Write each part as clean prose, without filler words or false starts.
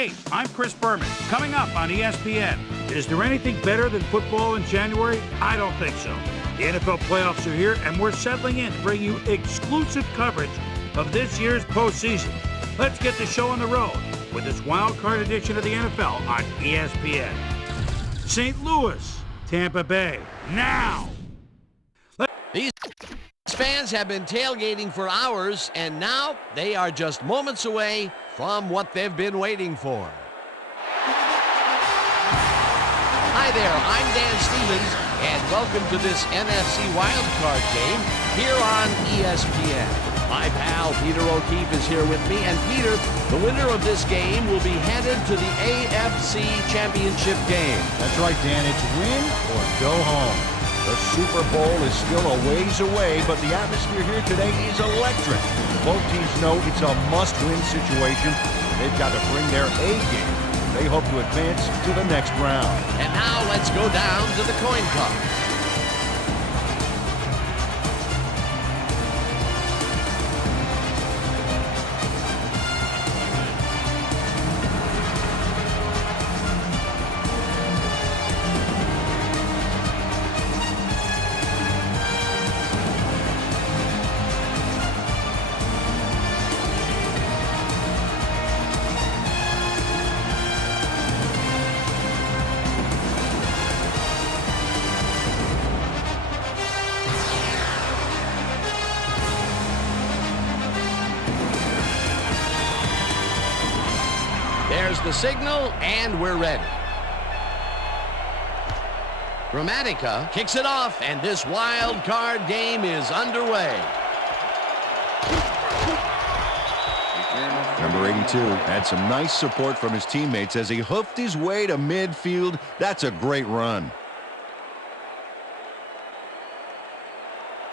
Hey, I'm Chris Berman. Coming up on ESPN. Is there anything better than football in January? I don't think so. The NFL playoffs are here, and we're settling in to bring you exclusive coverage of this year's postseason. Let's get the show on the road with this Wildcard edition of the NFL on ESPN. St. Louis, Tampa Bay, now! These fans have been tailgating for hours, and now they are just moments away from what they've been waiting for. Hi there, I'm Dan Stevens, and welcome to this NFC Wildcard game here on ESPN. My pal Peter O'Keefe is here with me, and Peter, the winner of this game will be headed to the AFC Championship game. That's right, Dan. It's win or go home. The Super Bowl is still a ways away, but the atmosphere here today is electric. Both teams know it's a must-win situation. They've got to bring their A game. They hope to advance to the next round. And now let's go down to the coin toss. There's the signal, and we're ready. Gramatica kicks it off, and this wild card game is underway. Number 82 had some nice support from his teammates as he hoofed his way to midfield. That's a great run.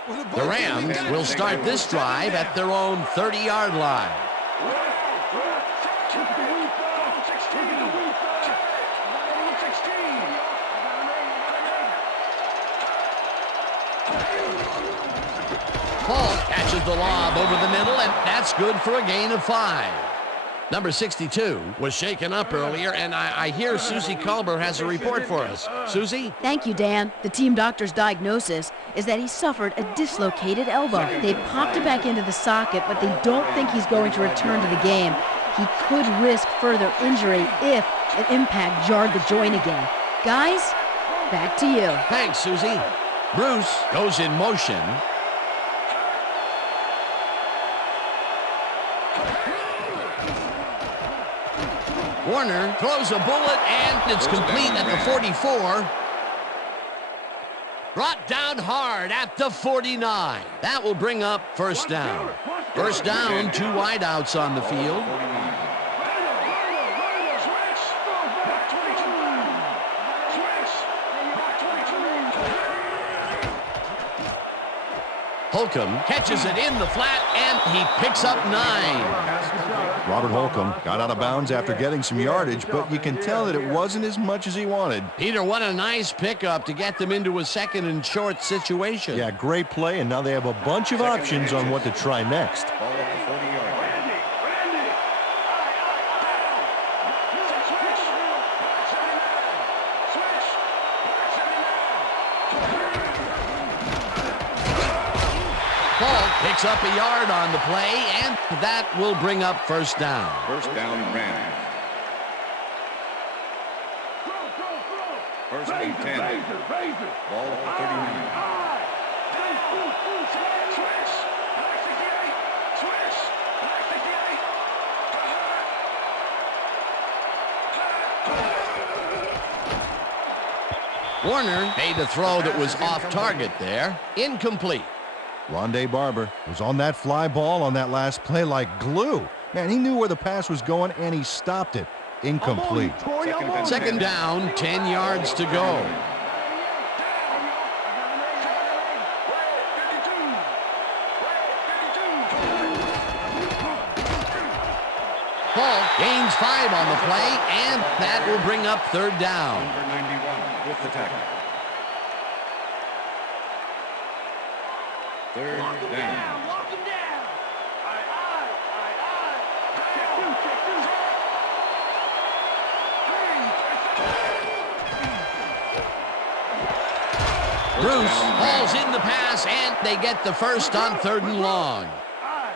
The Rams will start this drive at their own 30-yard line. Paul catches the lob over the middle, and that's good for a gain of 5. Number 62 was shaken up earlier, and I hear Susie Culber has a report for us. Susie? Thank you, Dan. The team doctor's diagnosis is that he suffered a dislocated elbow. They popped it back into the socket, but they don't think he's going to return to the game. He could risk further injury if an impact jarred the joint again. Guys, back to you. Thanks, Susie. Bruce goes in motion. Warner throws a bullet, and it's complete at the 44. Brought down hard at the 49. That will bring up first down. First down, 2 wideouts on the field. Holcomb catches it in the flat, and he picks up 9. Robert Holcomb got out of bounds after getting some yardage, but you can tell that it wasn't as much as he wanted. Peter, what a nice pickup to get them into a second and short situation. Yeah, great play, and now they have a bunch of options on what to try next. Picks up a yard on the play, and that will bring up first down. First down, Rams. First and 10. Ball at the 39. Warner made a throw that was off target there. Incomplete. Rondé Barber was on that fly ball on that last play like glue. Man, he knew where the pass was going, and he stopped it. Incomplete. Second down, 10 yards to go. Paul gains 5 on the play, and that will bring up third down. Number 91 with the tackle. Third down. Bruce hauls in the pass, and they get the first on 3rd and long. I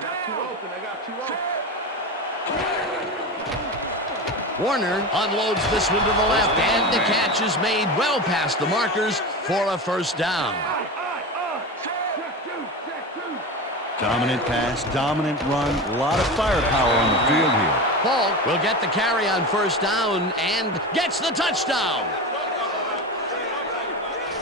got two open. Warner unloads this one to the left, and the catch is made well past the markers for a first down. Dominant pass, dominant run, a lot of firepower on the field here. Paul will get the carry on first down and gets the touchdown.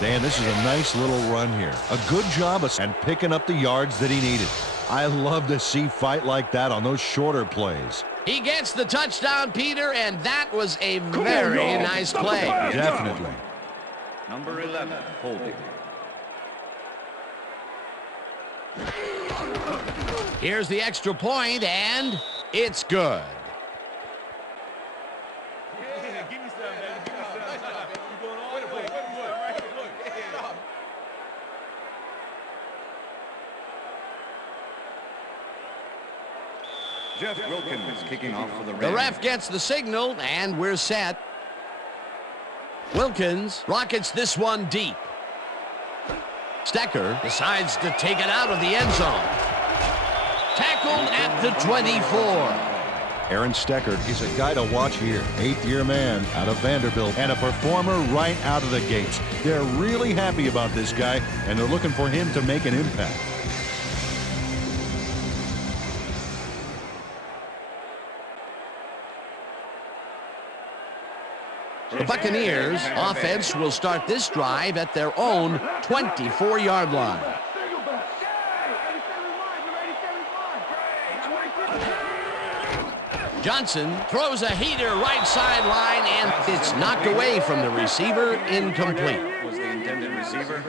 Dan, this is a nice little run here. A good job and picking up the yards that he needed. I love to see fight like that on those shorter plays. He gets the touchdown, Peter, and that was a very nice play. Definitely. Number 11, holding. Here's the extra point, and it's good. Jeff Wilkins kicking off for the Rams. The ref gets the signal, and we're set. Wilkins rockets this one deep. Stecker decides to take it out of the end zone. Tackled at the 24. Aaron Stecker is a guy to watch here. 8th-year man out of Vanderbilt and a performer right out of the gates. They're really happy about this guy, and they're looking for him to make an impact. The Buccaneers offense will start this drive at their own 24-yard line. Johnson throws a heater right sideline, and it's knocked away from the receiver, incomplete. Was the intended receiver.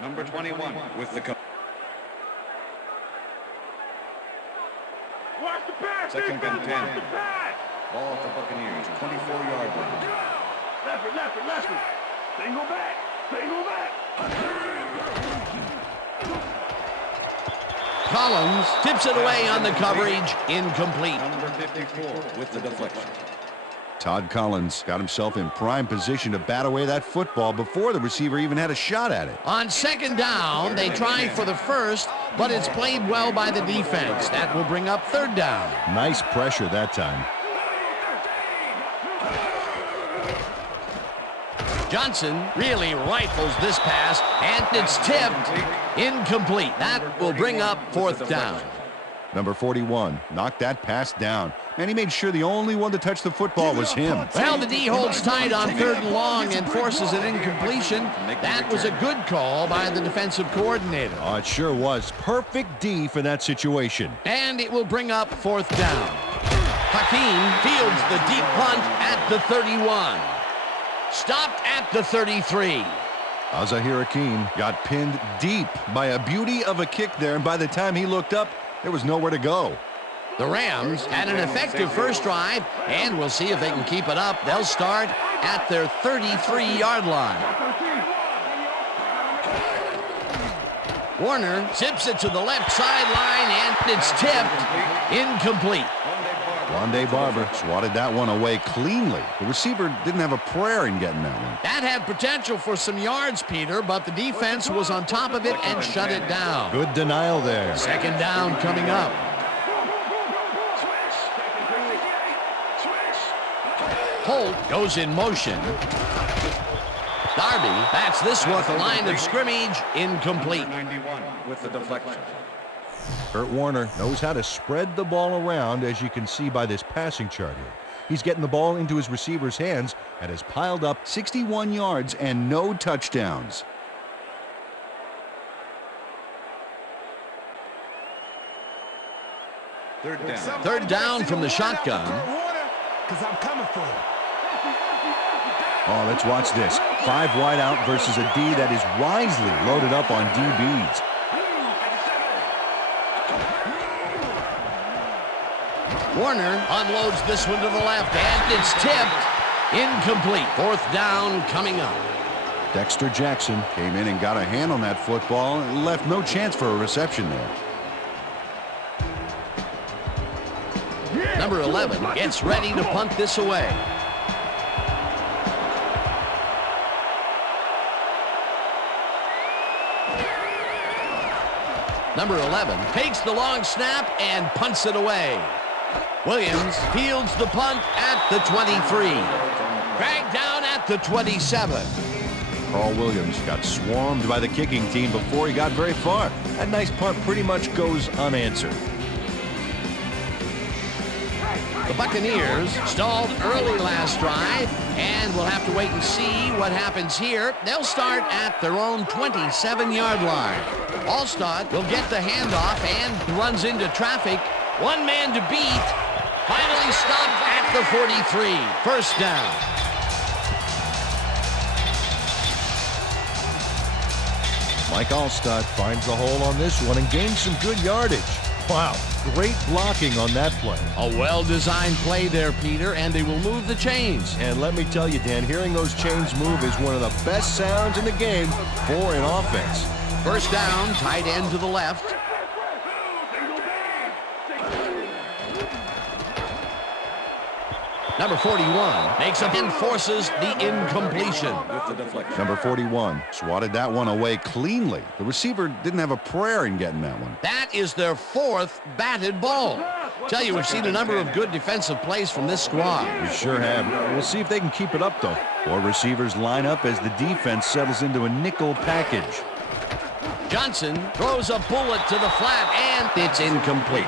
Number 21 with the second and 10. Ball at the Buccaneers, 24-yard line. Left. Single back. Collins tips it away on the coverage, incomplete. Number 54 with the deflection. Todd Collins got himself in prime position to bat away that football before the receiver even had a shot at it. On 2nd down, they tried for the first, but it's played well by the defense. That will bring up 3rd down. Nice pressure that time. Johnson really rifles this pass, and it's tipped incomplete. That will bring up 4th down. Number 41 knocked that pass down, and he made sure the only one to touch the football was him. Well, the D holds tight on 3rd and long and forces an incompletion. That was a good call by the defensive coordinator. Oh, it sure was. Perfect D for that situation. And it will bring up 4th down. Hakeem fields the deep punt at the 31. Stopped at the 33. Azahir Hakeem got pinned deep by a beauty of a kick there, and by the time he looked up, there was nowhere to go. The Rams had an effective first drive, and we'll see if they can keep it up. They'll start at their 33-yard line. Warner zips it to the left sideline, and it's tipped incomplete. Rondé Barber swatted that one away cleanly. The receiver didn't have a prayer in getting that one. That had potential for some yards, Peter, but the defense was on top of it and shut it down. Good denial there. 2nd down coming up. Holt goes in motion. Darby bats this one at the line of scrimmage, incomplete. 91 with the deflection. Kurt Warner knows how to spread the ball around, as you can see by this passing chart here. He's getting the ball into his receiver's hands and has piled up 61 yards and no touchdowns. Third down from the shotgun. Oh, let's watch this. 5 wide out versus a D that is wisely loaded up on DBs. Warner unloads this one to the left, and it's tipped incomplete. 4th down coming up. Dexter Jackson came in and got a hand on that football and left no chance for a reception there. Number 11 gets ready to punt this away. Number 11 takes the long snap and punts it away. Williams fields the punt at the 23. Dragged down at the 27. Carl Williams got swarmed by the kicking team before he got very far. That nice punt pretty much goes unanswered. The Buccaneers stalled early last drive, and we'll have to wait and see what happens here. They'll start at their own 27-yard line. Allstott will get the handoff and runs into traffic. One man to beat. Finally stopped at the 43. First down. Mike Allstott finds the hole on this one and gains some good yardage. Wow, great blocking on that play. A well-designed play there, Peter, and they will move the chains. And let me tell you, Dan, hearing those chains move is one of the best sounds in the game for an offense. First down, tight end to the left. Number 41 makes up and forces the incompletion. Number 41 swatted that one away cleanly. The receiver didn't have a prayer in getting that one. That is their fourth batted ball. Tell you, we've seen a number of good defensive plays from this squad. We sure have. We'll see if they can keep it up, though. Four receivers line up as the defense settles into a nickel package. Johnson throws a bullet to the flat, and it's incomplete.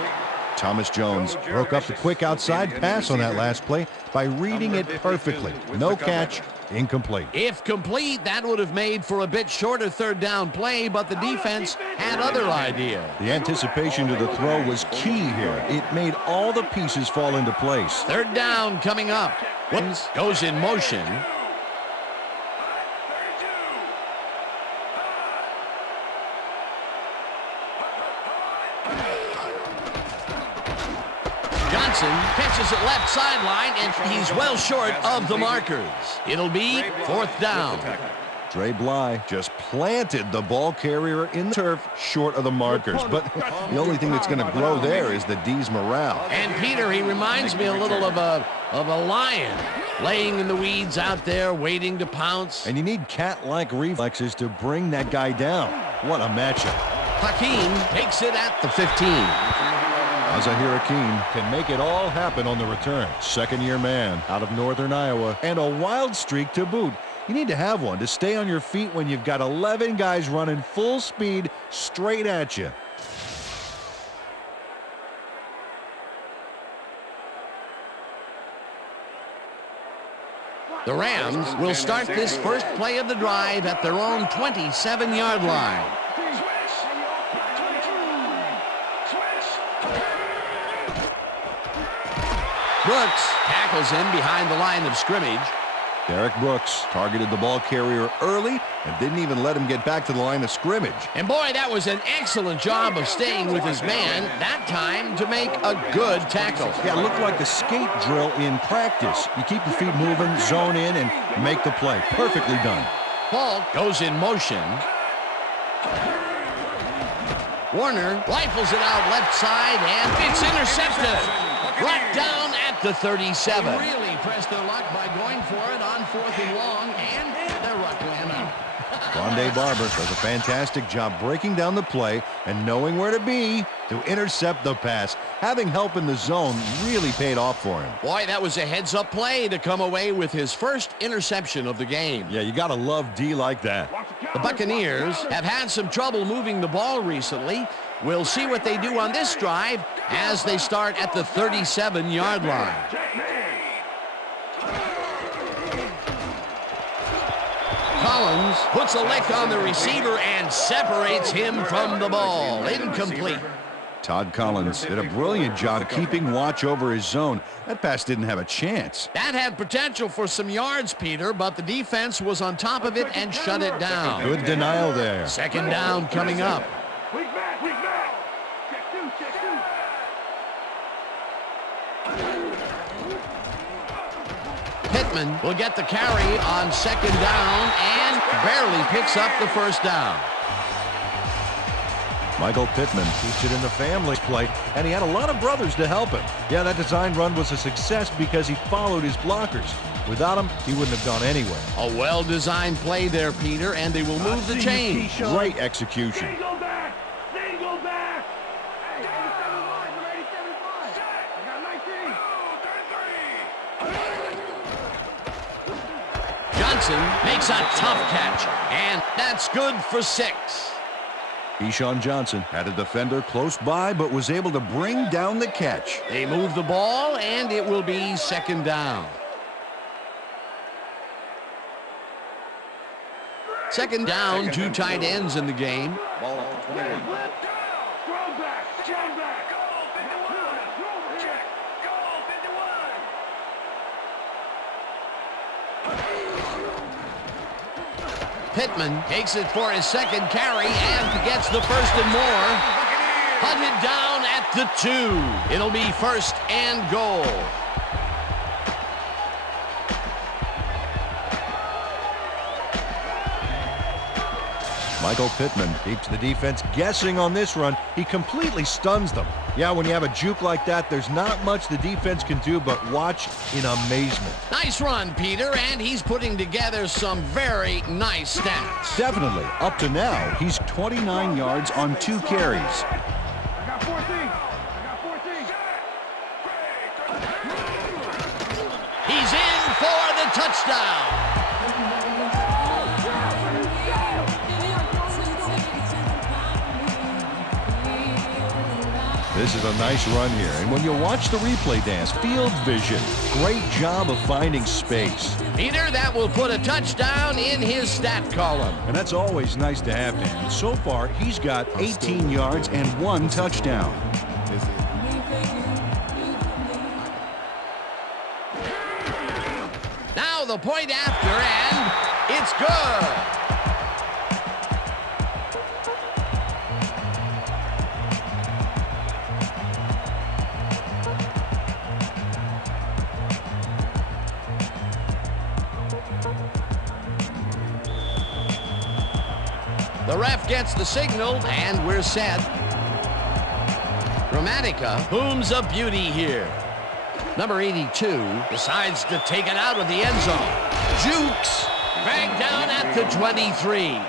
Thomas Jones broke up the quick outside pass on that last play by reading it perfectly. No catch, incomplete. If complete, that would have made for a bit shorter third down play, but the defense had other ideas. The anticipation to the throw was key here. It made all the pieces fall into place. Third down coming up. Williams goes in motion. Johnson catches it left sideline, and he's well short of the markers. It'll be fourth down. Dre Bly just planted the ball carrier in the turf short of the markers. But the only thing that's going to grow there is the D's morale. And Peter, he reminds me a little of a lion laying in the weeds out there waiting to pounce. And you need cat-like reflexes to bring that guy down. What a matchup. Hakeem takes it at the 15. Azahir Hakeem can make it all happen on the return. Second-year man out of northern Iowa, and a wild streak to boot. You need to have one to stay on your feet when you've got 11 guys running full speed straight at you. The Rams will start this first play of the drive at their own 27-yard line. Brooks tackles him behind the line of scrimmage. Derek Brooks targeted the ball carrier early and didn't even let him get back to the line of scrimmage. And boy, that was an excellent job of staying with his man, that time to make a good tackle. Yeah, it looked like the skate drill in practice. You keep your feet moving, zone in, and make the play. Perfectly done. Paul goes in motion. Warner rifles it out left side, and it's intercepted. Brought down at the 37. They really pressed their luck by going for it on 4th and long, and their luck ran out. Rondé Barber does a fantastic job breaking down the play and knowing where to be to intercept the pass. Having help in the zone really paid off for him. Boy, that was a heads-up play to come away with his first interception of the game. Yeah, you got to love D like that. The Buccaneers have had some trouble moving the ball recently. We'll see what they do on this drive as they start at the 37-yard line. Collins puts a lick on the receiver and separates him from the ball. Incomplete. Todd Collins did a brilliant job keeping watch over his zone. That pass didn't have a chance. That had potential for some yards, Peter, but the defense was on top of it and shut it down. Good denial there. Second down coming up. Weak back, weak back. Check two. Pittman will get the carry on second down and barely picks up the first down. Michael Pittman featured in the family play, and he had a lot of brothers to help him. Yeah, that design run was a success because he followed his blockers. Without him, he wouldn't have gone anywhere. A well-designed play there, Peter, and they will move the chains. Great execution. They go back. Johnson makes a tough catch, and that's good for 6. Keyshawn Johnson had a defender close by, but was able to bring down the catch. They move the ball, and it will be 2nd down. 2nd down, 2 tight ends in the game. Ball at the 21. Pittman takes it for his 2nd carry and gets the 1st and more. Hunted down at the 2. It'll be 1st and goal. Michael Pittman keeps the defense guessing on this run. He completely stuns them. Yeah, when you have a juke like that, there's not much the defense can do but watch in amazement. Nice run, Peter, and he's putting together some very nice stats. Definitely. Up to now, he's 29 yards on 2 carries. I got 14. He's in for the touchdown. This is a nice run here, and when you watch the replay, dance, field vision, great job of finding space. Peter, that will put a touchdown in his stat column. And that's always nice to have, Dan. So far, he's got 18 yards and 1 touchdown. Now the point after, and it's good. The ref gets the signal, and we're set. Gramatica booms a beauty here. Number 82 decides to take it out of the end zone. Jukes, dragged down at the 23.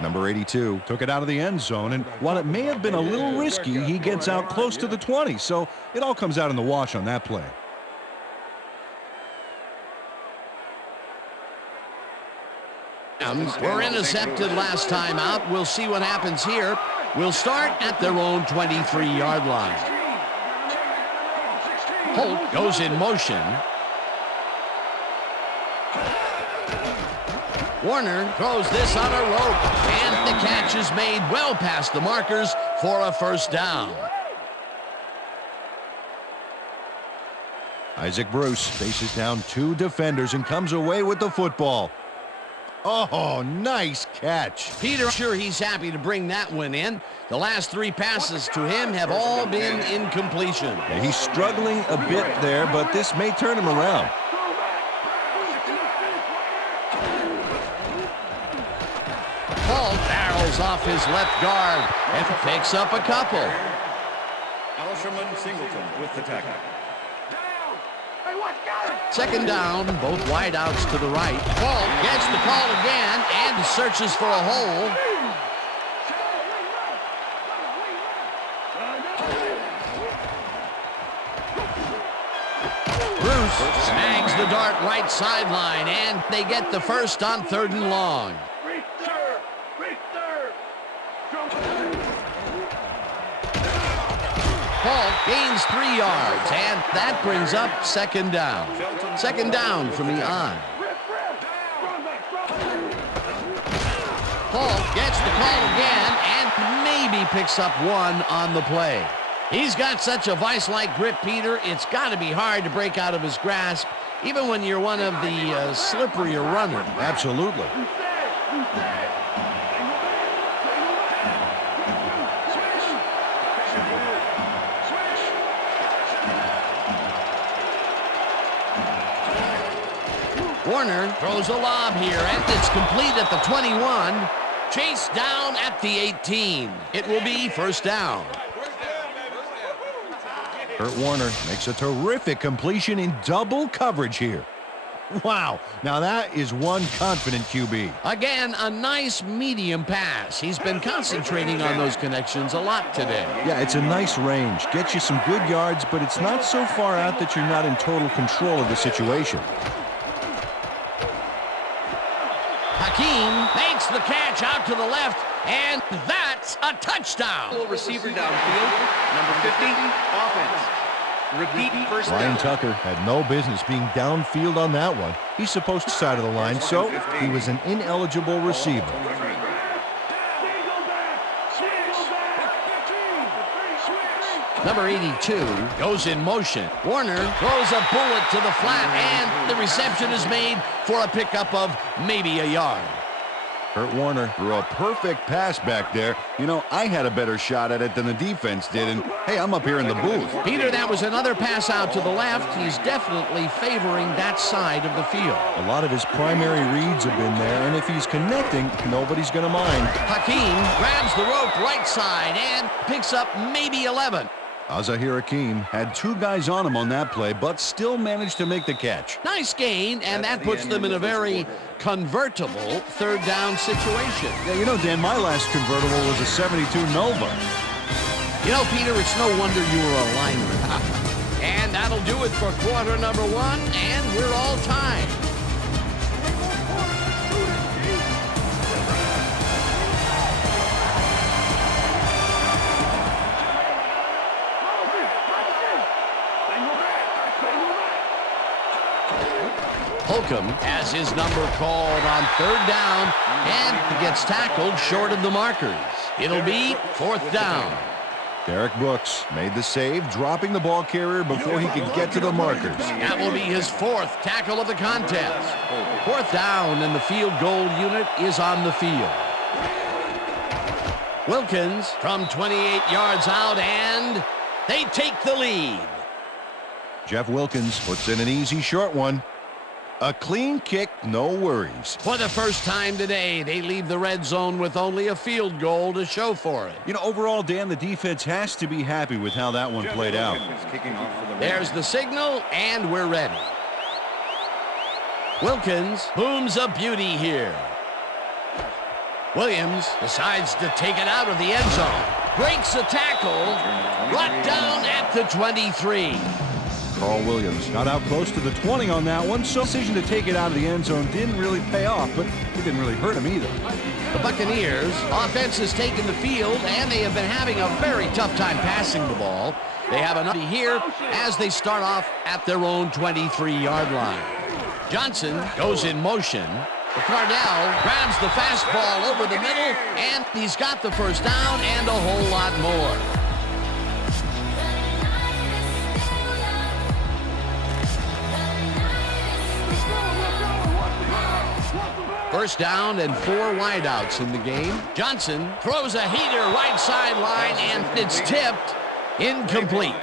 Number 82 took it out of the end zone, and while it may have been a little risky, he gets out close to the 20, so it all comes out in the wash on that play. Were intercepted last time out. We'll see what happens here. We'll start at their own 23-yard line. Holt goes in motion. Warner throws this on a rope, and the catch is made well past the markers for a 1st down. Isaac Bruce faces down 2 defenders and comes away with the football. Oh, nice catch. Peter, sure he's happy to bring that one in. The last 3 passes to him have all been incompletion. Yeah, he's struggling a bit there, but this may turn him around. Paul barrels off his left guard and picks up a couple. Alsherman Singleton with the tackle. 2nd down, both wideouts to the right. Paul gets the call again and searches for a hole. Bruce snags the dart right sideline, and they get the 1st on 3rd and long. Paul gains 3 yards, and that brings up 2nd down. 2nd down from the on. Paul gets the call again and maybe picks up 1 on the play. He's got such a vice-like grip, Peter, it's got to be hard to break out of his grasp, even when you're one of the slipperier runners. Absolutely. Warner throws a lob here, and it's complete at the 21. Chased down at the 18. It will be 1st down. Kurt Warner makes a terrific completion in double coverage here. Wow, now that is one confident QB. Again, a nice medium pass. He's been concentrating on those connections a lot today. Yeah, it's a nice range. Gets you some good yards, but it's not so far out that you're not in total control of the situation. Hakeem makes the catch out to the left, and that's a touchdown. Receiver downfield. Number 50, offense. Repeat first down. Ryan Tucker had no business being downfield on that one. He's supposed to side of the line, so he was an ineligible receiver. Number 82 goes in motion. Warner throws a bullet to the flat, and the reception is made for a pickup of maybe a yard. Kurt Warner threw a perfect pass back there. You know, I had a better shot at it than the defense did, and hey, I'm up here in the booth. Peter, that was another pass out to the left. He's definitely favoring that side of the field. A lot of his primary reads have been there, and if he's connecting, nobody's going to mind. Hakeem grabs the rope right side and picks up maybe 11. Azahir Hakeem had two guys on him on that play, but still managed to make the catch. Nice gain, and that puts them in a very convertible third down situation. Yeah, you know, Dan, my last convertible was a 72 Nova. You know, Peter, it's no wonder you were a lineman. And that'll do it for quarter number one, and we're all tied. Holcomb has his number called on third down and gets tackled short of the markers. It'll be fourth down. Derek Brooks made the save, dropping the ball carrier before he could get to the markers. That will be his fourth tackle of the contest. Fourth down, and the field goal unit is on the field. Wilkins from 28 yards out, and they take the lead. Jeff Wilkins puts in an easy short one. A clean kick, no worries. For the first time today, they leave the red zone with only a field goal to show for it. You know, overall, Dan, the defense has to be happy with how that one played out. There's the signal, and we're ready. Wilkins booms a beauty here. Williams decides to take it out of the end zone. Breaks a tackle, brought down at the 23. Carl Williams got out close to the 20 on that one, so the decision to take it out of the end zone didn't really pay off, but it didn't really hurt him either. The Buccaneers offense has taken the field, and they have been having a very tough time passing the ball. They have enough here as they start off at their own 23-yard line. Johnson goes in motion. Cardell grabs the fastball over the middle, and he's got the first down and a whole lot more. First down and 4 wideouts in the game. Johnson throws a heater right sideline, and it's tipped. Incomplete.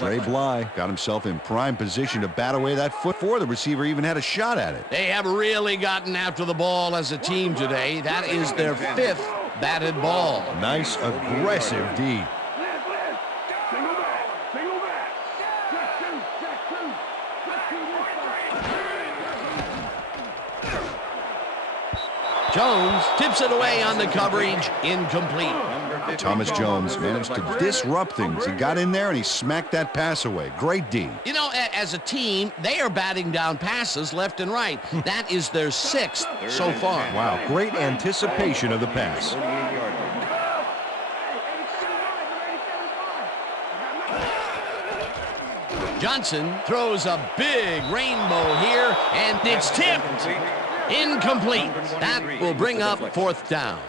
Ray Bly got himself in prime position to bat away that foot before the receiver even had a shot at it. They have really gotten after the ball as a team today. That is their 5th batted ball. Nice, aggressive D. Jones tips it away on the coverage. Incomplete. Thomas Jones managed to disrupt things. He got in there and he smacked that pass away. Great D. You know, as a team, they are batting down passes left and right. That is their 6th so far. Wow, great anticipation of the pass. Johnson throws a big rainbow here, and it's tipped. Incomplete. That will bring up 4th down.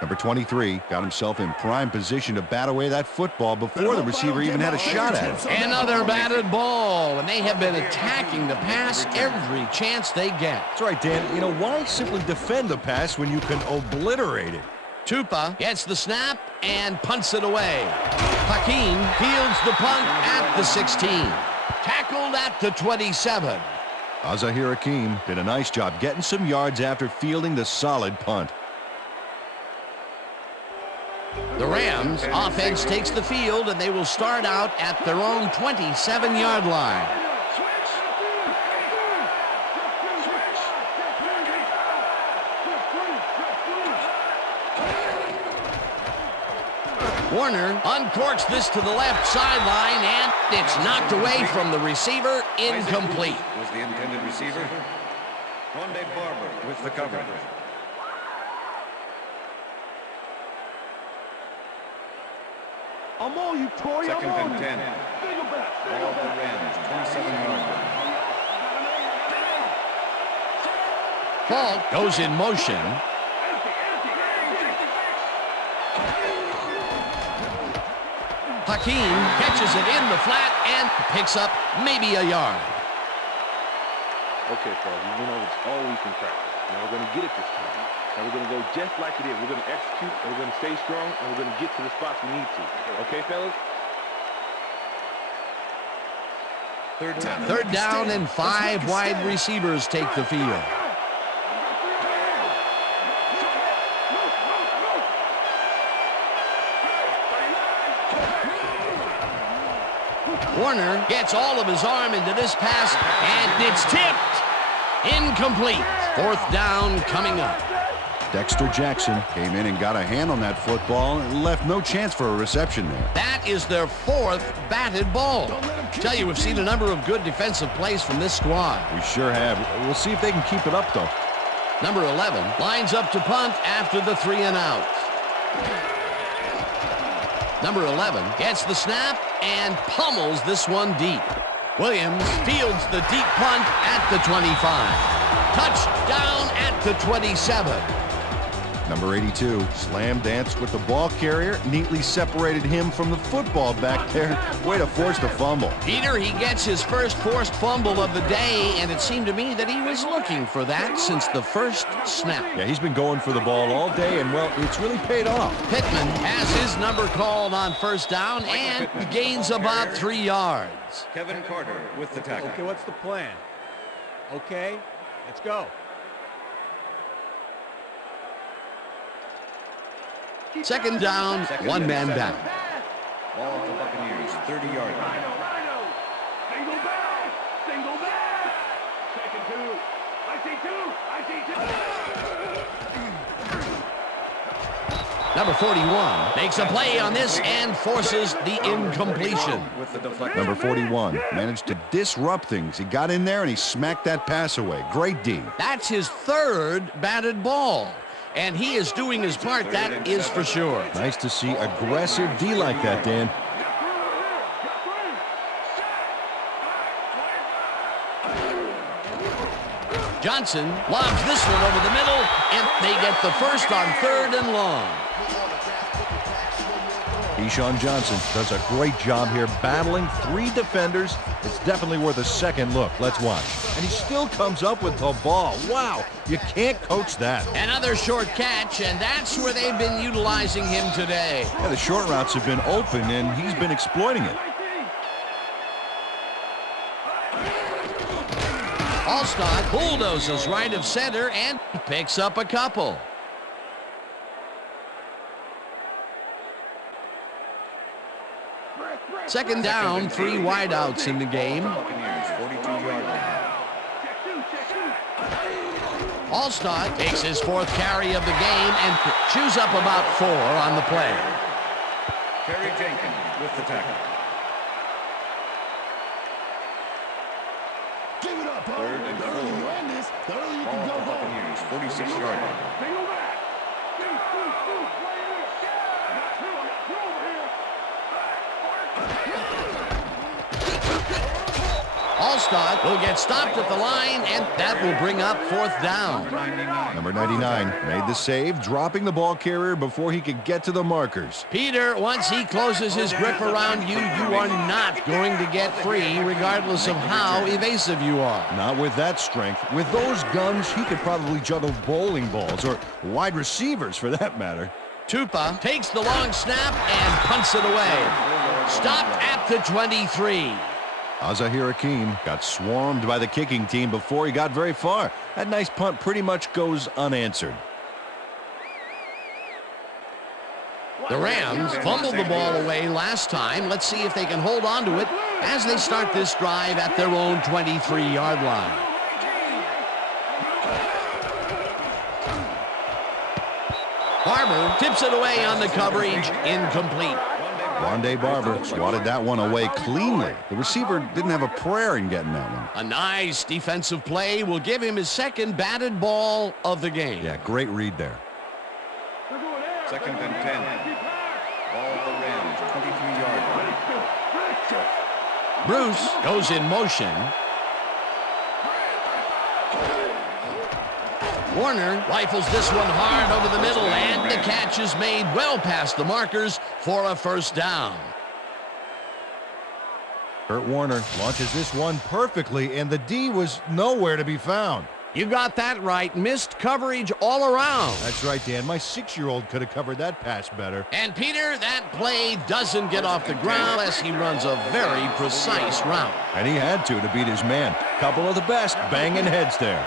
Number 23 got himself in prime position to bat away that football before the receiver even had a shot at it. Another batted ball, and they have been attacking the pass every chance they get. That's right, Dan. You know, why simply defend the pass when you can obliterate it? Tupa gets the snap and punts it away. Hakeem fields the punt at the 16. Tackled at the 27. Azahir Hakeem did a nice job getting some yards after fielding the solid punt. The Rams offense takes the field, and they will start out at their own 27-yard line. Warner uncorks this to the left sideline, and it's knocked away from the receiver. Incomplete. Was the intended receiver. Rondé Barber with the coverage. I'm on you, Torry. Second I'm on and you. 10. Single back. Ball at the Rams, 27-yard line. Ball goes in motion. Hakeem catches it in the flat and picks up maybe a yard. Okay, fellas, we went over this all week in practice. Now we're going to get it this time. Now we're going to go just like it is. We're going to execute, and we're going to stay strong, and we're going to get to the spots we need to. Okay, fellas? Third down and 5 wide receivers take the field. Warner gets all of his arm into this pass, and it's tipped. Incomplete. Fourth down coming up. Dexter Jackson came in and got a hand on that football and left no chance for a reception there. That is their 4th batted ball. Tell you, we've seen a number of good defensive plays from this squad. We sure have. We'll see if they can keep it up, though. Number 11 lines up to punt after the 3 and out. Number 11 gets the snap and pummels this one deep. Williams fields the deep punt at the 25. Touchdown at the 27. Number 82 slam danced with the ball carrier, neatly separated him from the football back there. Way to force the fumble. Peter, he gets his first forced fumble of the day, and it seemed to me that he was looking for that since the first snap. Yeah, he's been going for the ball all day, and, well, it's really paid off. Pittman has his number called on first down and gains about 3 yards. Kevin Carter with the tackle. Okay, what's the plan? Okay, let's go. Second down, one man down. Ball at the Buccaneers, 30-yard line. Single back. Single back. Second two. I see two. Number 41 makes a play on this and forces the incompletion. With the deflection. Number 41 managed to disrupt things. He got in there and he smacked that pass away. Great D. That's his 3rd batted ball. And he is doing his part, that is for sure. Nice to see aggressive D like that, Dan. Johnson lobs this one over the middle, and they get the first on 3rd and long. Keyshawn Johnson does a great job here battling 3 defenders. It's definitely worth a second look. Let's watch. And he still comes up with the ball. Wow, you can't coach that. Another short catch, and that's where they've been utilizing him today. Yeah, the short routes have been open, and he's been exploiting it. Allstott bulldozes right of center and picks up a couple. Second down, 3 wideouts in the game. Buccaneers, 42-yard line. Allstott takes his 4th carry of the game and chews up about 4 on the play. Terry Jenkins with the tackle. Give it up, 3rd and 4. The earlier you Ball can at go the home. Buccaneers, 46-yard line. Single back. Two. Play here. I got two over here. Allstott will get stopped at the line, and that will bring up 4th down. Number 99 made the save, dropping the ball carrier before he could get to the markers. Peter, once he closes his grip around you, you are not going to get free, regardless of how evasive you are. Not with that strength. With those guns, he could probably juggle bowling balls, or wide receivers for that matter. Tupa takes the long snap and punts it away. Stopped at the 23. Azahir Hakeem got swarmed by the kicking team before he got very far. That nice punt pretty much goes unanswered. The Rams fumbled the ball away last time. Let's see if they can hold on to it as they start this drive at their own 23-yard line. Barber tips it away on the coverage, incomplete. Rondé Barber swatted that one away cleanly. The receiver didn't have a prayer in getting that one. A nice defensive play will give him his 2nd batted ball of the game. Yeah, great read there. Second and 10. Ball at the Rams, Bruce goes in motion. Warner rifles this one hard over the middle, and the catch is made well past the markers for a first down. Kurt Warner launches this one perfectly, and the D was nowhere to be found. You got that right. Missed coverage all around. That's right, Dan. My 6-year-old could have covered that pass better. And Peter, that play doesn't get off the ground as he runs a very precise route. And he had to beat his man. Couple of the best banging heads there.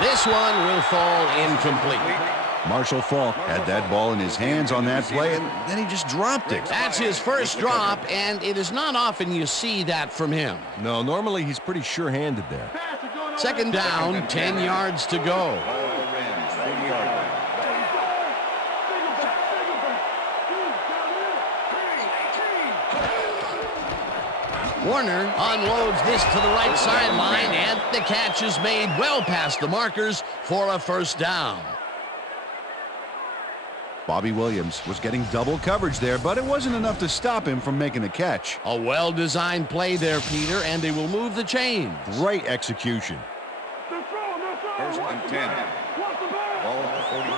This one will fall incomplete. Marshall Falk had that ball in his hands on that play, and then he just dropped it. That's his first drop, and it is not often you see that from him. No, normally he's pretty sure-handed there. Second down, 10 yards to go. Warner unloads this to the right sideline, and the catch is made well past the markers for a first down. Bobby Williams was getting double coverage there, but it wasn't enough to stop him from making the catch. A well-designed play there, Peter, and they will move the chains. Great execution. First and 10. Ball at the 43.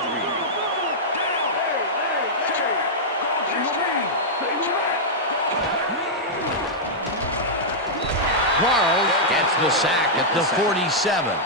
Quarles gets the sack at the 47.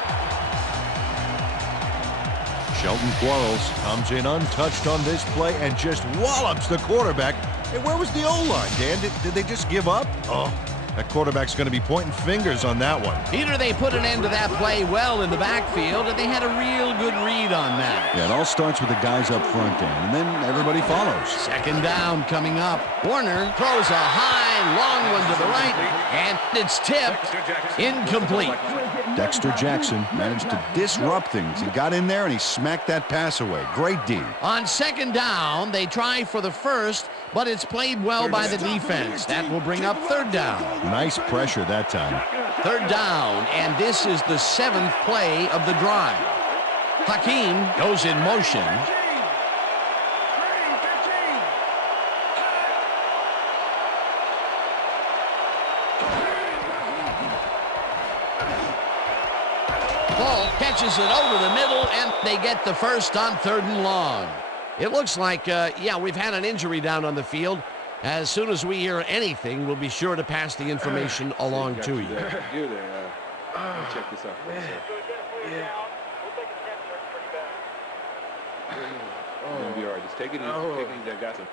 Shelton Quarles comes in untouched on this play and just wallops the quarterback. Hey, where was the O-line, Dan? Did they just give up? Oh, that quarterback's going to be pointing fingers on that one. Peter, they put an end to that play well in the backfield, and they had a real good read on that. Yeah, it all starts with the guys up front, Dan, and then everybody follows. Second down coming up. Warner throws a high, long one to the right, and it's tipped. Incomplete. Dexter Jackson managed to disrupt things. He got in there and he smacked that pass away. Great D. On second down, they try for the first, but it's played well by the defense. That will bring up third down. Nice pressure that time. Third down, and this is the 7th play of the drive. Hakeem goes in motion. Ball catches it over the middle, and they get the first on 3rd and long. It looks like, we've had an injury down on the field. As soon as we hear anything, we'll be sure to pass the information along to you. You're there. Check this out. You're going to be all right. Just take it easy. Take it easy. I got some.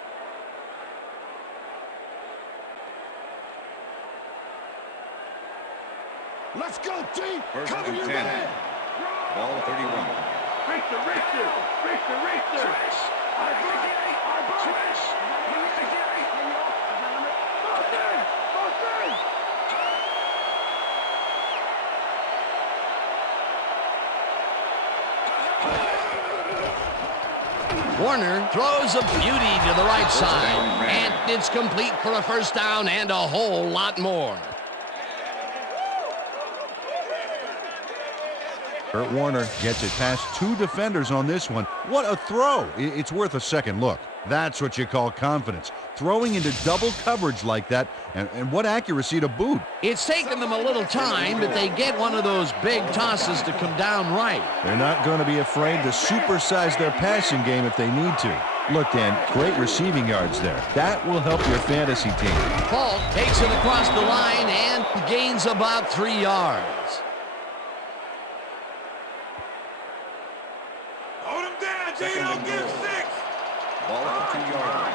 Let's go, T! First Cover and your 10. man! Ball 31. Racer! Warner throws a beauty to the right side, and it's complete for a first down and a whole lot more. Kurt Warner gets it past 2 defenders on this one. What a throw. It's worth a second look. That's what you call confidence. Throwing into double coverage like that, and what accuracy to boot. It's taken them a little time, but they get one of those big tosses to come down right. They're not going to be afraid to supersize their passing game if they need to. Look, Dan, great receiving yards there. That will help your fantasy team. Paul takes it across the line and gains about 3 yards. Second give 6. Ball at the 2-yard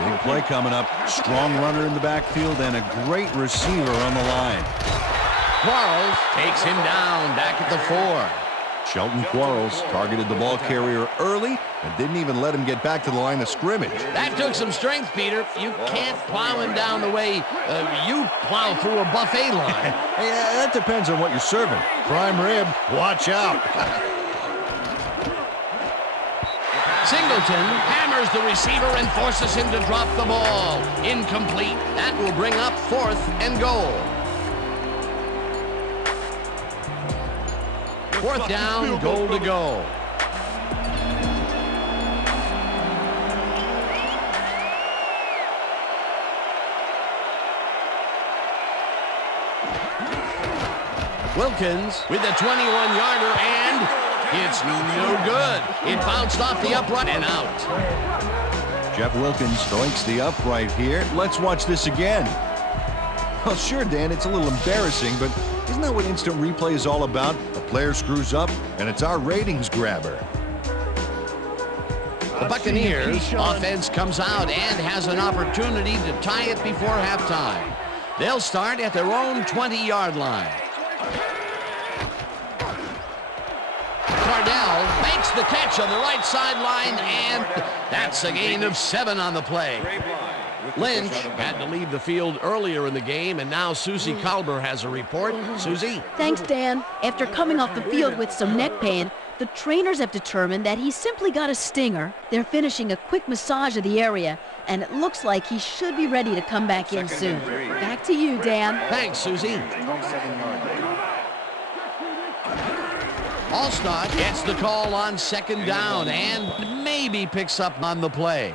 line. Big play coming up. Strong runner in the backfield and a great receiver on the line. Quarles takes him down back at the 4. Shelton Quarles targeted the ball carrier early and didn't even let him get back to the line of scrimmage. That took some strength, Peter. You can't plow him down the way you plow through a buffet line. Yeah, that depends on what you're serving. Prime rib, watch out. Singleton hammers the receiver and forces him to drop the ball. Incomplete. That will bring up 4th and goal. 4th down, goal to go. Wilkins with the 21-yarder, and it's no good. It bounced off the upright and out. Jeff Wilkins strikes the upright here. Let's watch this again. Well, sure, Dan, it's a little embarrassing, but isn't that what instant replay is all about? A player screws up, and it's our ratings grabber. The Buccaneers offense comes out and has an opportunity to tie it before halftime. They'll start at their own 20-yard line. Cardell makes the catch on the right sideline, and that's a gain of 7 on the play. Lynch had to leave the field earlier in the game, and now Susie Kalber has a report. Susie? Thanks, Dan. After coming off the field with some neck pain, the trainers have determined that he simply got a stinger. They're finishing a quick massage of the area, and it looks like he should be ready to come back in soon. Back to you, Dan. Thanks, Susie. Allstott gets the call on second down and maybe picks up on the play.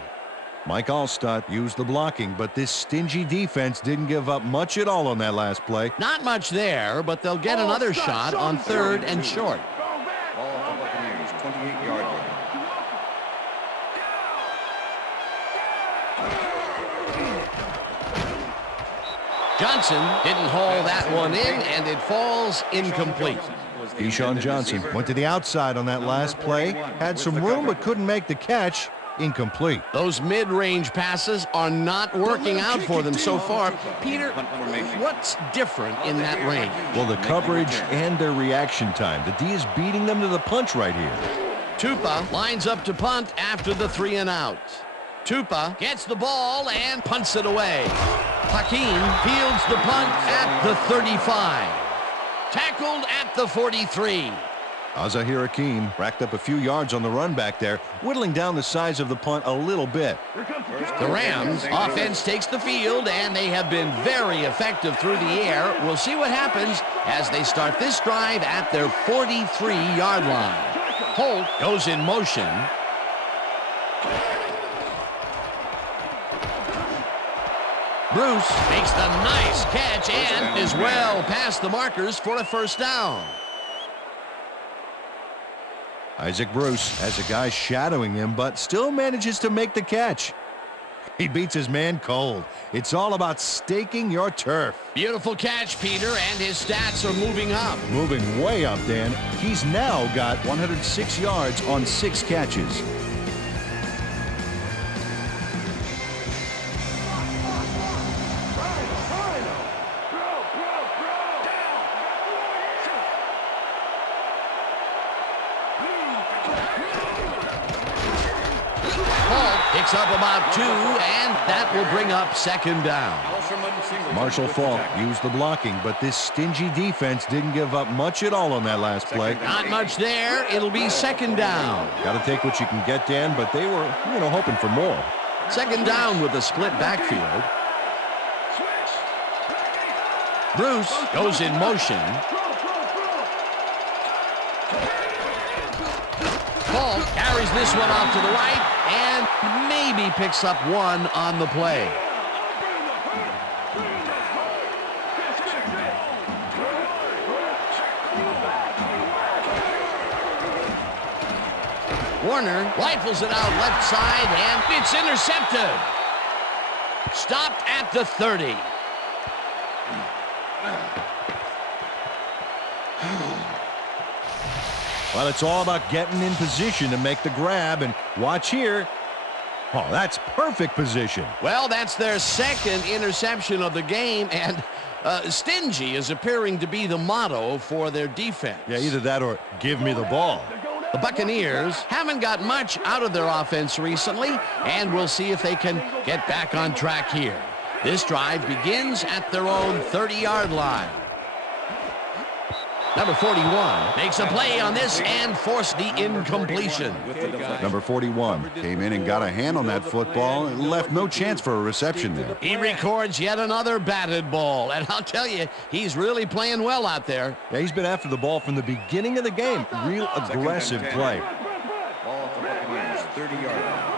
Mike Allstott used the blocking, but this stingy defense didn't give up much at all on that last play. Not much there, but they'll get another shot on 3rd and short. Ball at the Buccaneers, 28-yard line. Johnson didn't haul that one in, and it falls incomplete. Deshaun Johnson went to the outside on that last play, had some room but couldn't make the catch. Incomplete. Those mid-range passes are not working out for them so far. Peter, what's different in that range? Well, the coverage and their reaction time. The D is beating them to the punch right here. Tupa lines up to punt after the 3 and out. Tupa gets the ball and punts it away. Hakeem fields the punt at the 35. Tackled at the 43. Azahir Hakeem racked up a few yards on the run back there, whittling down the size of the punt a little bit. The Rams offense takes the field, and they have been very effective through the air. We'll see what happens as they start this drive at their 43-yard line. Holt goes in motion. Bruce makes the nice catch and is well past the markers for a first down. Isaac Bruce has a guy shadowing him, but still manages to make the catch. He beats his man cold. It's all about staking your turf. Beautiful catch, Peter, and his stats are moving up. Moving way up, Dan. He's now got 106 yards on 6 catches. Picks up about 2, and that will bring up second down. Marshall Faulk used the blocking, but this stingy defense didn't give up much at all on that last play. Not much there. It'll be second down. Got to take what you can get, Dan, but they were, hoping for more. Second down with a split backfield. Bruce goes in motion. Faulk carries this one off to the right and maybe picks up 1 on the play. Warner rifles it out left side, and it's intercepted. Stopped at the 30. Well, it's all about getting in position to make the grab, and watch here. Oh, that's perfect position. Well, that's their second interception of the game, and stingy is appearing to be the motto for their defense. Yeah, either that or give me the ball. The Buccaneers haven't got much out of their offense recently, and we'll see if they can get back on track here. This drive begins at their own 30-yard line. Number 41 makes a play on this and forced the incompletion. Number 41 came in and got a hand on that football and left no chance for a reception there. He records yet another batted ball, and I'll tell you, he's really playing well out there. Yeah, he's been after the ball from the beginning of the game. Real aggressive play. Ball at the Buccaneers, 30-yard line.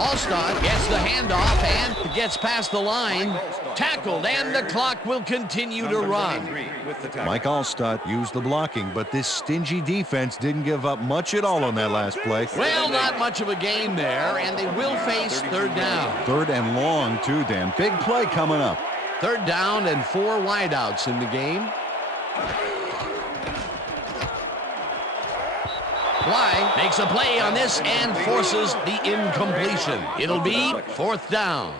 Alstott gets the handoff and gets past the line. Tackled, and the clock will continue to run. Mike Alstott used the blocking, but this stingy defense didn't give up much at all on that last play. Well, not much of a gain there, and they will face third down. Third and long, too, Dan. Big play coming up. Third down and 4 wideouts in the game. Bly makes a play on this and forces the incompletion. It'll be fourth down.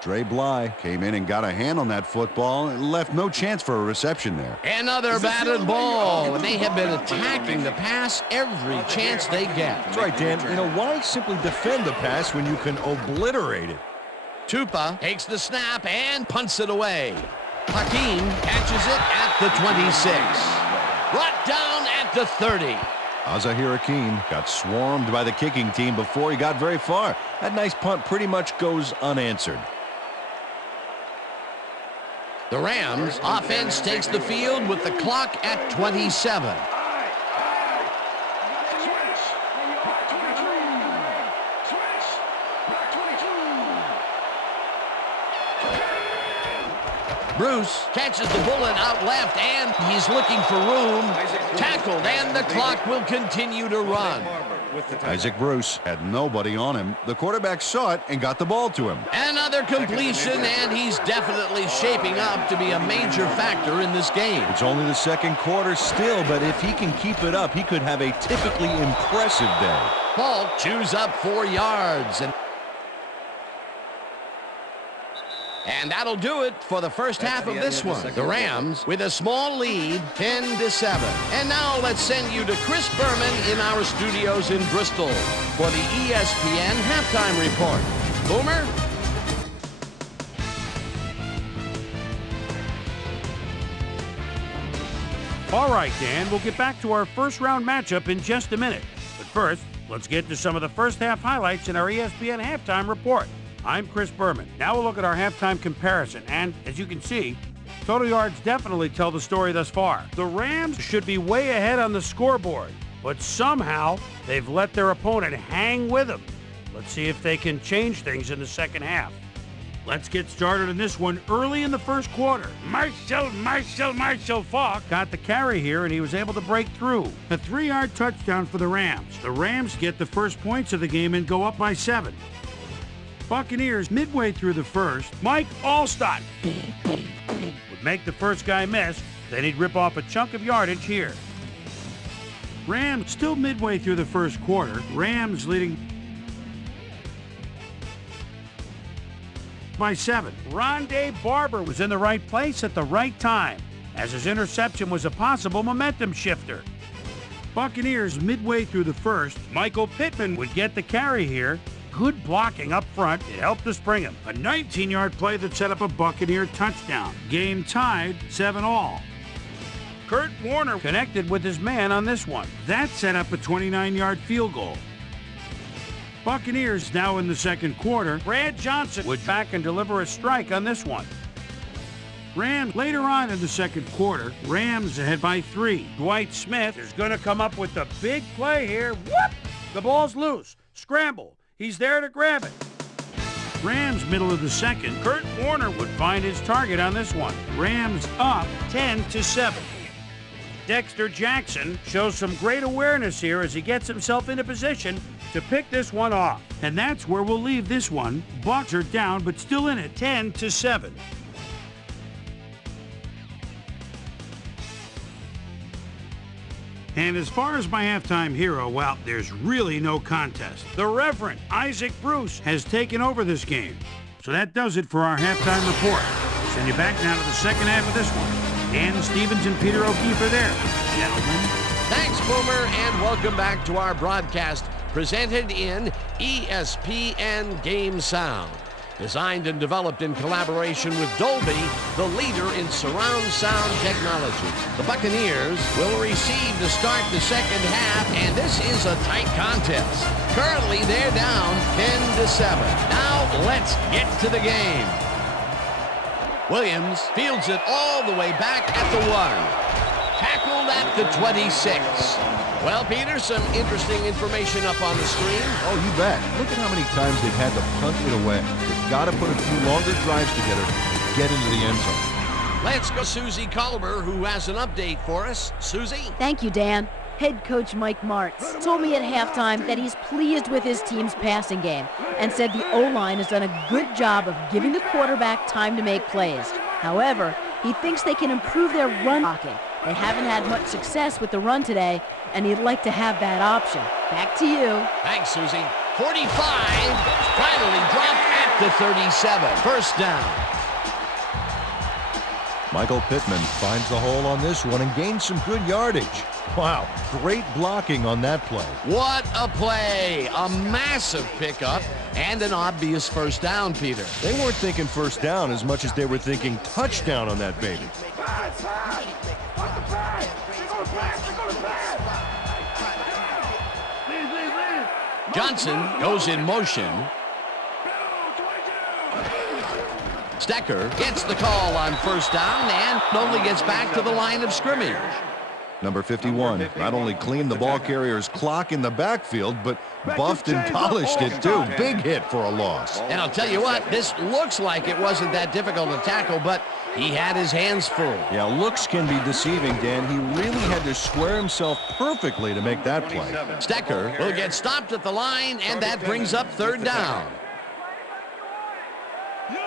Dre Bly came in and got a hand on that football and left no chance for a reception there. Another batted ball, and they have been attacking the pass every chance they get. That's right, Dan. You know, why simply defend the pass when you can obliterate it? Tupa takes the snap and punts it away. Hakeem catches it at the 26. Brought down at the 30. Azahir Hakeem got swarmed by the kicking team before he got very far. That nice punt pretty much goes unanswered. The Rams offense takes the field with the clock at 27. Bruce catches the bullet out left, and he's looking for room. Tackled, and the clock will continue to run. Isaac Bruce had nobody on him. The quarterback saw it and got the ball to him. Another completion, and he's definitely shaping up to be a major factor in this game. It's only the second quarter still, but if he can keep it up, he could have a typically impressive day. Falk chews up 4 yards, and that'll do it for the first half of this one. The Rams with a small lead, 10-7. And now let's send you to Chris Berman in our studios in Bristol for the ESPN Halftime Report. Boomer? All right, Dan, we'll get back to our first round matchup in just a minute. But first, let's get to some of the first half highlights in our ESPN Halftime Report. I'm Chris Berman. Now we'll look at our halftime comparison, and as you can see, total yards definitely tell the story thus far. The Rams should be way ahead on the scoreboard, but somehow they've let their opponent hang with them. Let's see if they can change things in the second half. Let's get started in this one early in the first quarter. Marshall Falk got the carry here, and he was able to break through. A 3-yard touchdown for the Rams. The Rams get the first points of the game and go up by 7. Buccaneers midway through the first. Mike Alstott would make the first guy miss. Then he'd rip off a chunk of yardage here. Rams still midway through the first quarter. Rams leading by 7. Rondé Barber was in the right place at the right time, as his interception was a possible momentum shifter. Buccaneers midway through the first. Michael Pittman would get the carry here. Good blocking up front. It helped to spring him. A 19-yard play that set up a Buccaneer touchdown. Game tied 7-all. Kurt Warner connected with his man on this one. That set up a 29-yard field goal. Buccaneers now in the second quarter. Brad Johnson would back and deliver a strike on this one. Rams later on in the second quarter. Rams ahead by 3. Dwight Smith is going to come up with the big play here. Whoop! The ball's loose. Scramble. He's there to grab it. Rams middle of the second. Kurt Warner would find his target on this one. Rams up 10-7. Dexter Jackson shows some great awareness here as he gets himself into position to pick this one off. And that's where we'll leave this one. Bucs are down, but still in it, 10-7. And as far as my halftime hero, well, there's really no contest. The Reverend Isaac Bruce has taken over this game. So that does it for our halftime report. We'll send you back now to the second half of this one. Dan Stevens and Peter O'Keefe are there. Gentlemen. Thanks, Boomer, and welcome back to our broadcast presented in ESPN Game Sound. Designed and developed in collaboration with Dolby, the leader in surround sound technology. The Buccaneers will receive to start the second half, and this is a tight contest. Currently, they're down 10-7. Now, let's get to the game. Williams fields it all the way back at the 1. Tackled at the 26. Well, Peter, some interesting information up on the screen. Oh, you bet. Look at how many times they've had to punt it away. They've got to put a few longer drives together to get into the end zone. Let's go Susie Culber, who has an update for us. Susie? Thank you, Dan. Head coach Mike Martz told me at halftime that he's pleased with his team's passing game and said the O-line has done a good job of giving the quarterback time to make plays. However, he thinks they can improve their run blocking. They haven't had much success with the run today, and he'd like to have that option. Back to you. Thanks, Susie. 45, finally dropped at the 37. First down. Michael Pittman finds the hole on this one and gains some good yardage. Wow, great blocking on that play. What a play. A massive pickup and an obvious first down, Peter. They weren't thinking first down as much as they were thinking touchdown on that baby. Johnson goes in motion. Stecker gets the call on first down and only gets back to the line of scrimmage. Number 51 not only cleaned the ball carrier's clock in the backfield, but buffed and polished it too. Big hit for a loss. And I'll tell you what, this looks like it wasn't that difficult to tackle, but he had his hands full. Yeah, looks can be deceiving, Dan. He really had to square himself perfectly to make that play. Stecker will get stopped at the line, and that brings up third down.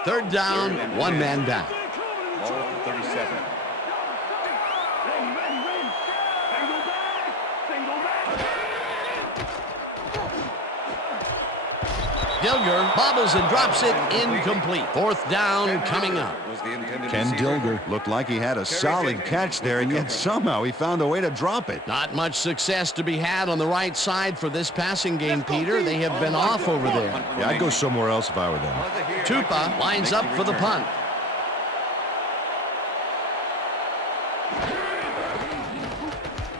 Third down, one man down. Ball at the 37. Dilger bobbles and drops it incomplete. Fourth down coming up. Ken Dilger looked like he had a solid catch there, and yet somehow he found a way to drop it. Not much success to be had on the right side for this passing game, Peter. They have been off over there. Yeah, I'd go somewhere else if I were them. Tupa lines up for the punt.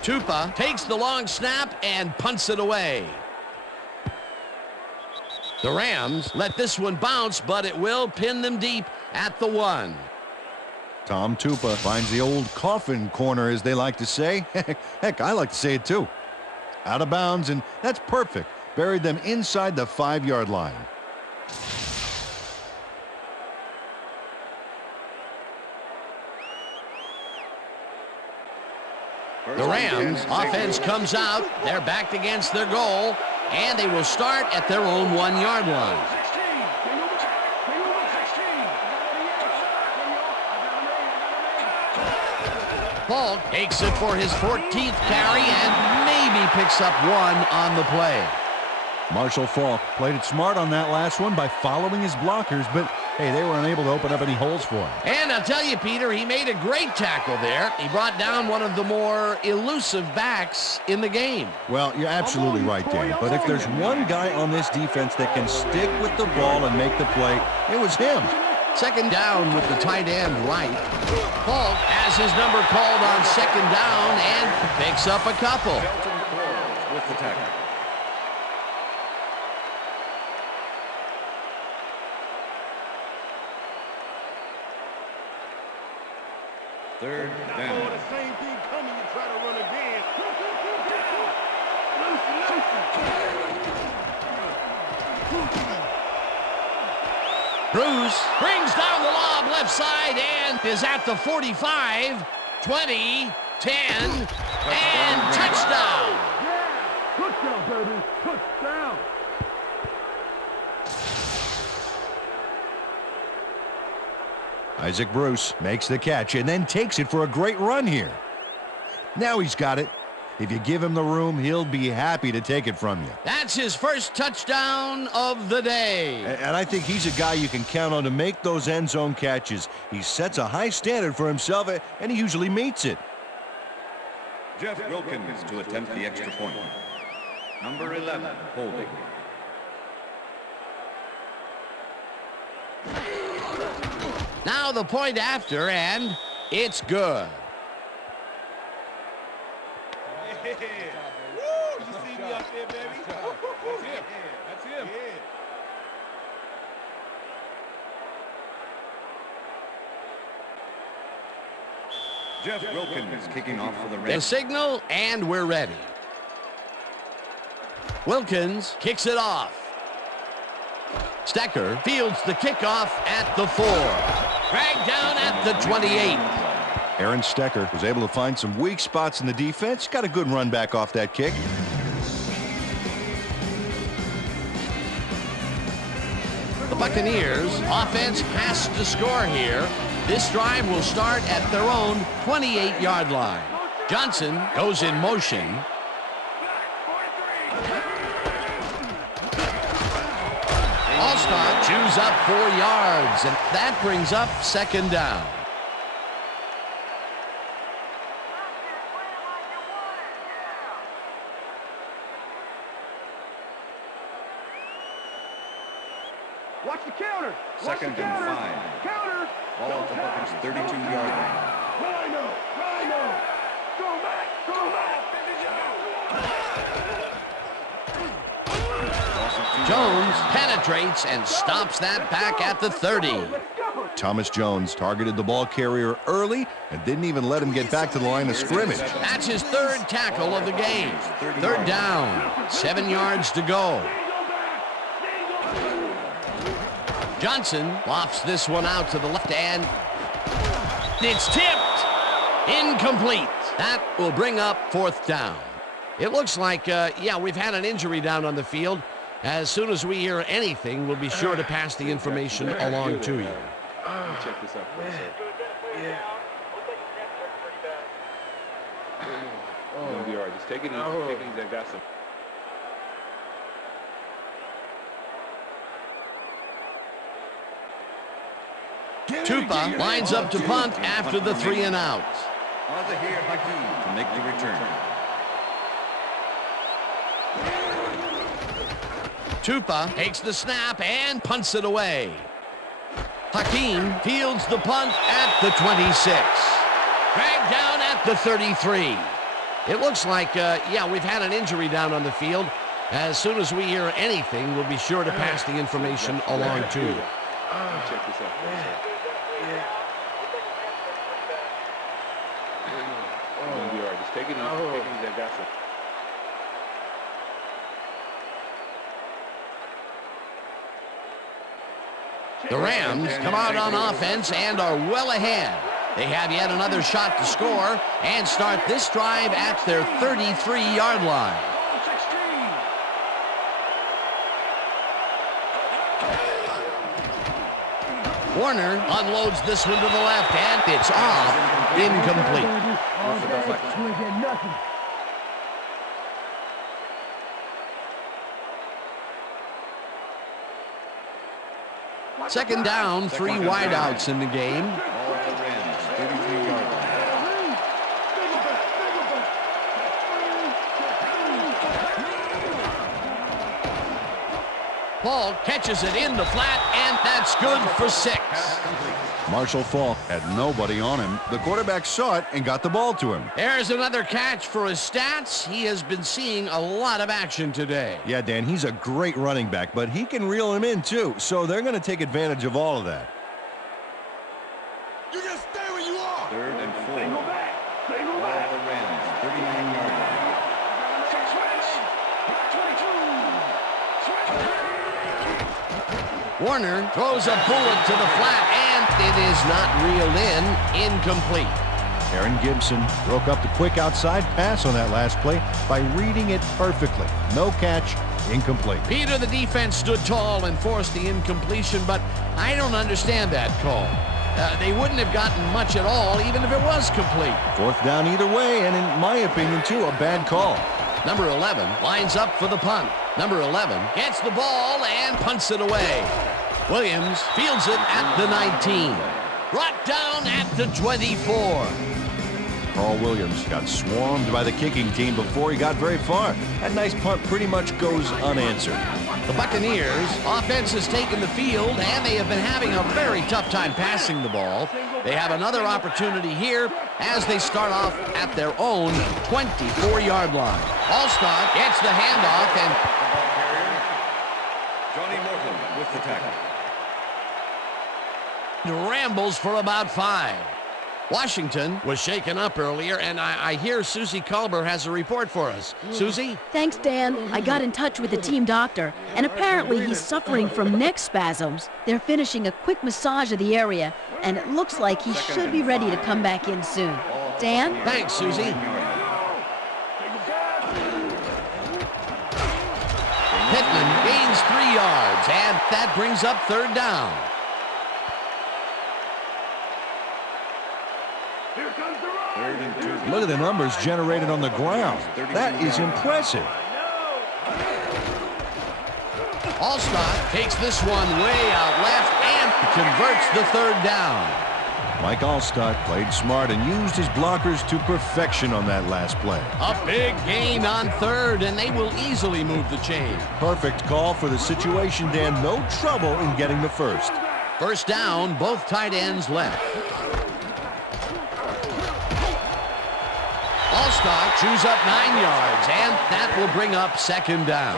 Tupa takes the long snap and punts it away. The Rams let this one bounce, but it will pin them deep at the 1. Tom Tupa finds the old coffin corner, as they like to say. Heck, I like to say it too. Out of bounds, and that's perfect. Buried them inside the 5-yard line. The Rams offense comes out. They're backed against their goal, and they will start at their own 1-yard line. Falk takes it for his 14th carry and maybe picks up one on the play. Marshall Falk played it smart on that last one by following his blockers, but hey, they were unable to open up any holes for him. And I'll tell you, Peter, he made a great tackle there. He brought down one of the more elusive backs in the game. Well, you're absolutely right, Dan. But if there's one guy on this defense that can stick with the ball and make the play, it was him. Second down with the tight end right. Falk has his number called on second down and picks up a couple. With the tackle. Third down. The same thing coming, you try to run again. Bruce brings down the lob left side and is at the 45, 20, 10, and touchdown. Yeah! Touchdown, baby! Touchdown! Isaac Bruce makes the catch and then takes it for a great run here. Now he's got it. If you give him the room, he'll be happy to take it from you. That's his first touchdown of the day. And I think he's a guy you can count on to make those end zone catches. He sets a high standard for himself, and he usually meets it. Jeff Wilkins to attempt the extra point. Number 11, holding. Now the point after, and it's good. Yeah. Woo! You see me up there, baby? That's him. That's him. Yeah. Jeff Wilkins kicking off for the The Reds. signal, and we're ready. Wilkins kicks it off. Stecker fields the kickoff at the 4. Dragged down at the 28. Aaron Stecker was able to find some weak spots in the defense. Got a good run back off that kick. The Buccaneers offense has to score here. This drive will start at their own 28-yard line. Johnson goes in motion. All-Star chews up 4 yards, and that brings up second down. Watch the counter. Second and 5. Counter. Ball at the Buccaneers 32-yard line. Rhino. Go back. Jones penetrates and stops that back at the 30. Thomas Jones targeted the ball carrier early and didn't even let him get back to the line of scrimmage. That's his third tackle of the game. Third down, 7 yards to go. Johnson lofts this one out to the left, and it's tipped. Incomplete. That will bring up fourth down. It looks like, we've had an injury down on the field. As soon as we hear anything, we'll be sure to pass the information along to you. Check this out for a second. You're gonna be all right. Just take it easy. Take it easy. I got some. Tupa lines up to punt after the 3 and out. Al-Zahir Hakim to make the return. Tupa takes the snap and punts it away. Hakim fields the punt at the 26. Dragged down at the 33. It looks like, we've had an injury down on the field. As soon as we hear anything, we'll be sure to pass the information along to you. Check this out for a second. You're gonna be all right. Just take it easy. Take it easy. I got some. The Rams come out on offense and are well ahead. They have yet another shot to score and start this drive at their 33-yard line. Warner unloads this one to the left, and it's off. Incomplete. Second down, 3 wideouts in the game. Ball at the Rams 33-yard line. Paul catches it in the flat, and that's good for 6. Marshall Falk had nobody on him. The quarterback saw it and got the ball to him. There's another catch for his stats. He has been seeing a lot of action today. Yeah, Dan, he's a great running back, but he can reel him in too, so they're going to take advantage of all of that. You just stay where you are. Third and 4. Go back. Ball at the Rams 39-yard line. Warner throws a bullet to the flat, and it is not reeled in. Incomplete. Aaron Gibson broke up the quick outside pass on that last play by reading it perfectly. No catch, incomplete. Peter, the defense stood tall and forced the incompletion, but I don't understand that call. They wouldn't have gotten much at all, even if it was complete. Fourth down either way, and in my opinion, too, a bad call. Number 11 lines up for the punt. Number 11 gets the ball and punts it away. Williams fields it at the 19. Brought down at the 24. Carl Williams got swarmed by the kicking team before he got very far. That nice punt pretty much goes unanswered. The Buccaneers offense has taken the field, and they have been having a very tough time passing the ball. They have another opportunity here as they start off at their own 24-yard line. All-Star gets the handoff, and Johnny Morton with the tackle. rambles for about 5. Washington was shaken up earlier, and I hear Susie Culber has a report for us. Susie? Thanks, Dan. I got in touch with the team doctor, and apparently he's suffering from neck spasms. They're finishing a quick massage of the area, and it looks like he should be ready to come back in soon. Dan? Thanks, Susie. Pittman gains 3 yards, and that brings up 3rd down. Look at the numbers generated on the ground. That is impressive. Allstott takes this one way out left and converts the 3rd down. Mike Allstott played smart and used his blockers to perfection on that last play. A big gain on 3rd, and they will easily move the chain. Perfect call for the situation, Dan. No trouble in getting the first. 1st down, both tight ends left. Allstott chews up 9 yards, and that will bring up 2nd down.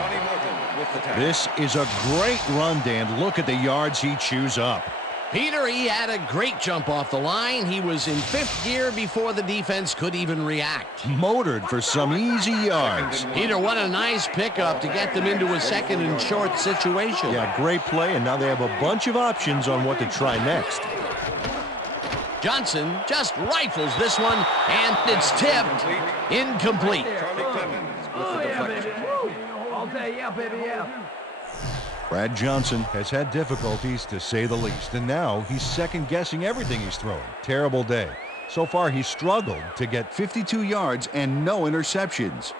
This is a great run, Dan. Look at the yards he chews up. Peter, he had a great jump off the line. He was in 5th gear before the defense could even react. Motored for some easy yards. Peter, what a nice pickup to get them into a 2nd and short situation. Yeah, great play, and now they have a bunch of options on what to try next. Johnson just rifles this one, and it's tipped. Incomplete. Brad Johnson has had difficulties, to say the least, and now he's second-guessing everything he's throwing. Terrible day. So far, he's struggled to get 52 yards and no interceptions.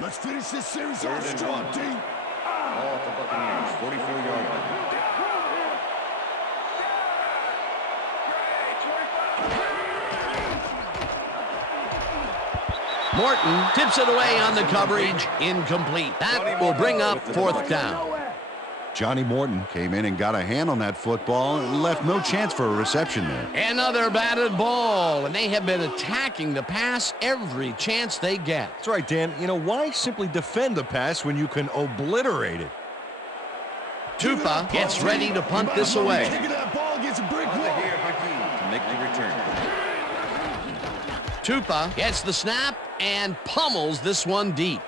Let's finish this series off strong, team. Ball at the Buccaneers, 44-yard line. Morton tips it away on the coverage. Incomplete. That will bring up 4th down. Johnny Morton came in and got a hand on that football and left no chance for a reception there. Another batted ball, and they have been attacking the pass every chance they get. That's right, Dan. You know, why simply defend the pass when you can obliterate it? Tupa gets ready to punt this away. Tupa gets the snap and pummels this one deep.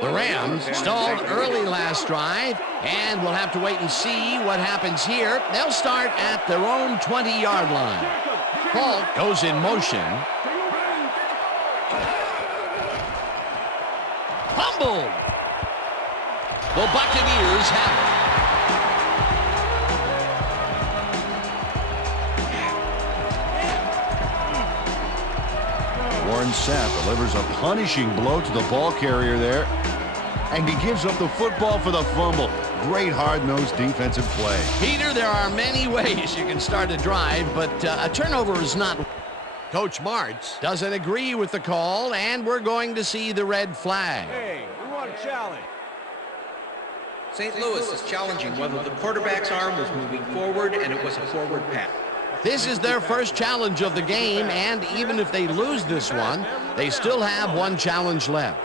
The Rams stalled early last drive, and we'll have to wait and see what happens here. They'll start at their own 20-yard line. Paul goes in motion. Fumbled. The Buccaneers have it. Warren Sapp delivers a punishing blow to the ball carrier there, and he gives up the football for the fumble. Great hard-nosed defensive play. Peter, there are many ways you can start a drive, but a turnover is not. Coach Martz doesn't agree with the call, and we're going to see the red flag. Hey, we want a challenge. St. Louis is challenging whether the quarterback's arm was moving forward and it was a forward pass. This is their first challenge of the game, and even if they lose this one, they still have one challenge left.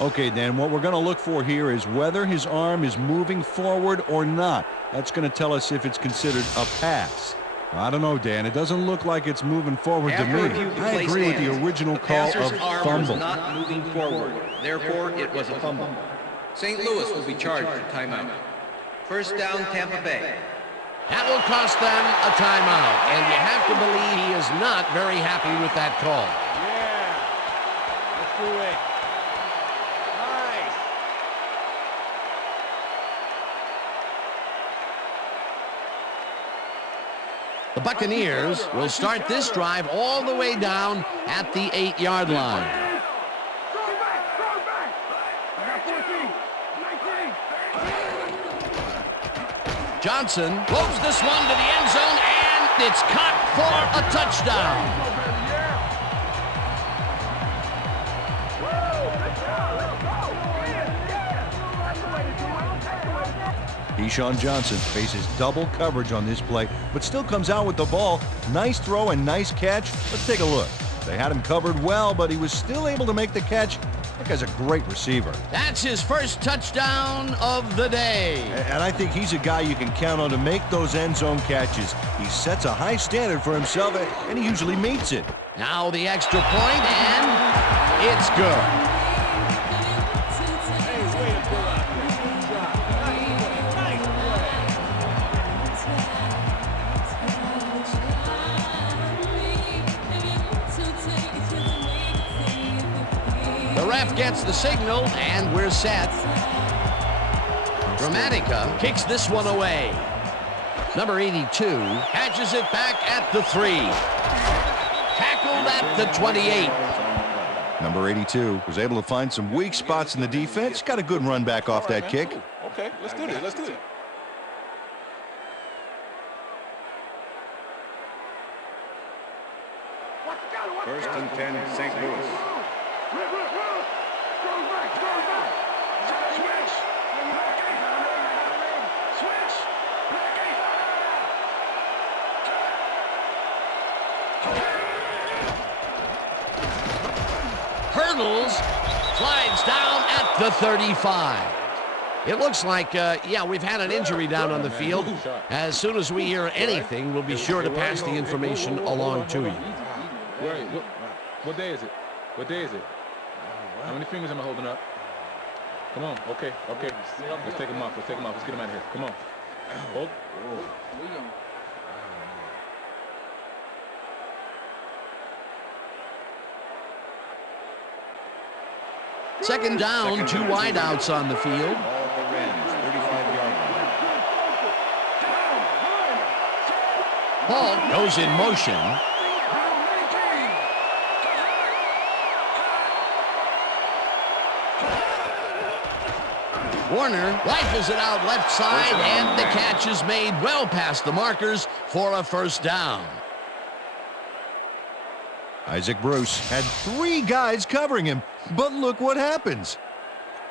Okay, Dan, what we're going to look for here is whether his arm is moving forward or not. That's going to tell us if it's considered a pass. I don't know, Dan. It doesn't look like it's moving forward to me. I agree with the original call of arm fumble. was not moving forward. Therefore, it was a fumble. St. Louis will be charged for timeout. First down, Tampa Bay. That will cost them a timeout, and you have to believe he is not very happy with that call. Yeah, let's do it. Nice. The Buccaneers will start this drive all the way down at the 8-yard line. Johnson blows this one to the end zone, and it's caught for a touchdown. Keyshawn Johnson faces double coverage on this play, but still comes out with the ball. Nice throw and nice catch. Let's take a look. They had him covered well, but he was still able to make the catch. That guy's a great receiver. That's his first touchdown of the day. And I think he's a guy you can count on to make those end zone catches. He sets a high standard for himself, and he usually meets it. Now the extra point, and it's good. The ref gets the signal, and we're set. Dramatica kicks this one away. Number 82 catches it back at the 3. Tackled at the 28. Number 82 was able to find some weak spots in the defense. Got a good run back off that kick. Okay, let's do this. Let's do it. First and 10, St. Louis. Hurdles, slides down at the 35. It looks like, yeah, we've had an injury down on the field. As soon as we hear anything, we'll be sure to pass the information along to you. What day is it? What day is it? How many fingers am I holding up? Come on. Okay. Let's take him off. Let's get him out of here. Come on. Hold. Second down, 2 wideouts on the field. Ball goes in motion. Warner rifles it out left side, and the catch is made well past the markers for a first down. Isaac Bruce had 3 guys covering him, but look what happens.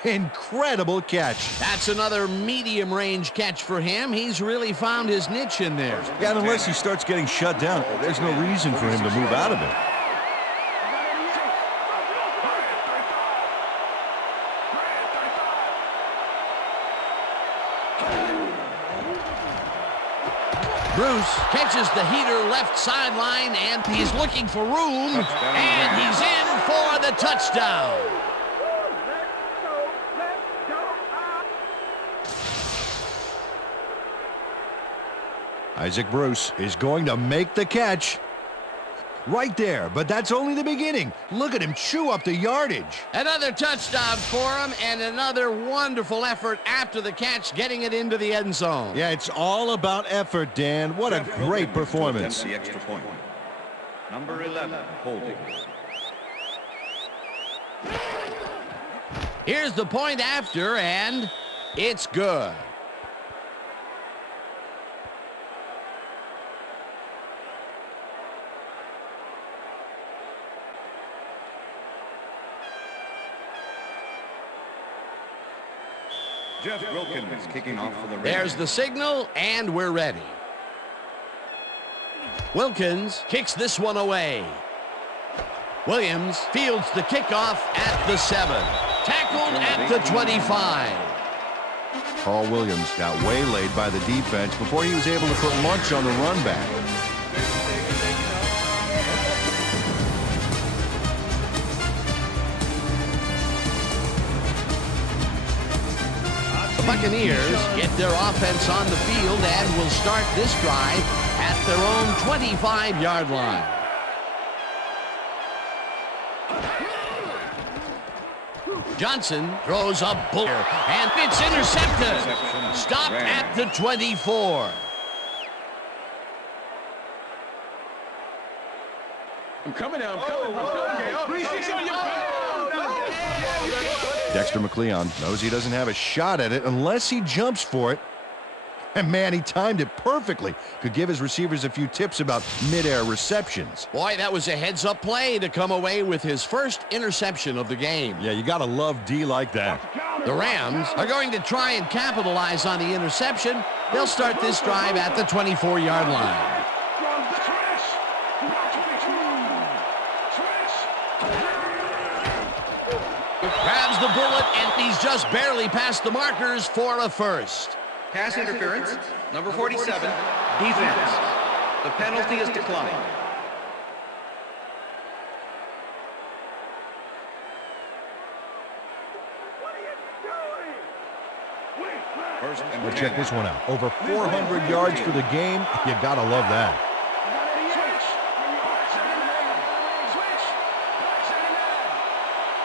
Incredible catch. That's another medium-range catch for him. He's really found his niche in there. Yeah, and unless he starts getting shut down, there's no reason for him to move out of it. Bruce catches the heater left sideline, and he's looking for room, and he's in for the touchdown. Isaac Bruce is going to make the catch. Right there, but that's only the beginning. Look at him chew up the yardage. Another touchdown for him, and another wonderful effort after the catch, getting it into the end zone. Yeah, it's all about effort, Dan. What a great performance. The extra point. Number 11, holding. Here's the point after, and it's good. Jeff Wilkins kicking off for the Raiders. There's the signal, and we're ready. Wilkins kicks this one away. Williams fields the kickoff at the 7. Tackled at the 25. Paul Williams got waylaid by the defense before he was able to put lunch on the run back. The Buccaneers get their offense on the field and will start this drive at their own 25-yard line. Johnson throws a bullet, and it's intercepted. Stopped at the 24. I'm coming now. Dexter McLeon knows he doesn't have a shot at it unless he jumps for it. And man, he timed it perfectly. Could give his receivers a few tips about mid-air receptions. Boy, that was a heads-up play to come away with his first interception of the game. Yeah, you gotta love D like that. The Rams are going to try and capitalize on the interception. They'll start this drive at the 24-yard line. Grabs the bullet, and he's just barely past the markers for a first. Pass interference, number 47, defense. The penalty is declined. First and Well, 10. check this one out. Over 400 yards for the game. You gotta love that.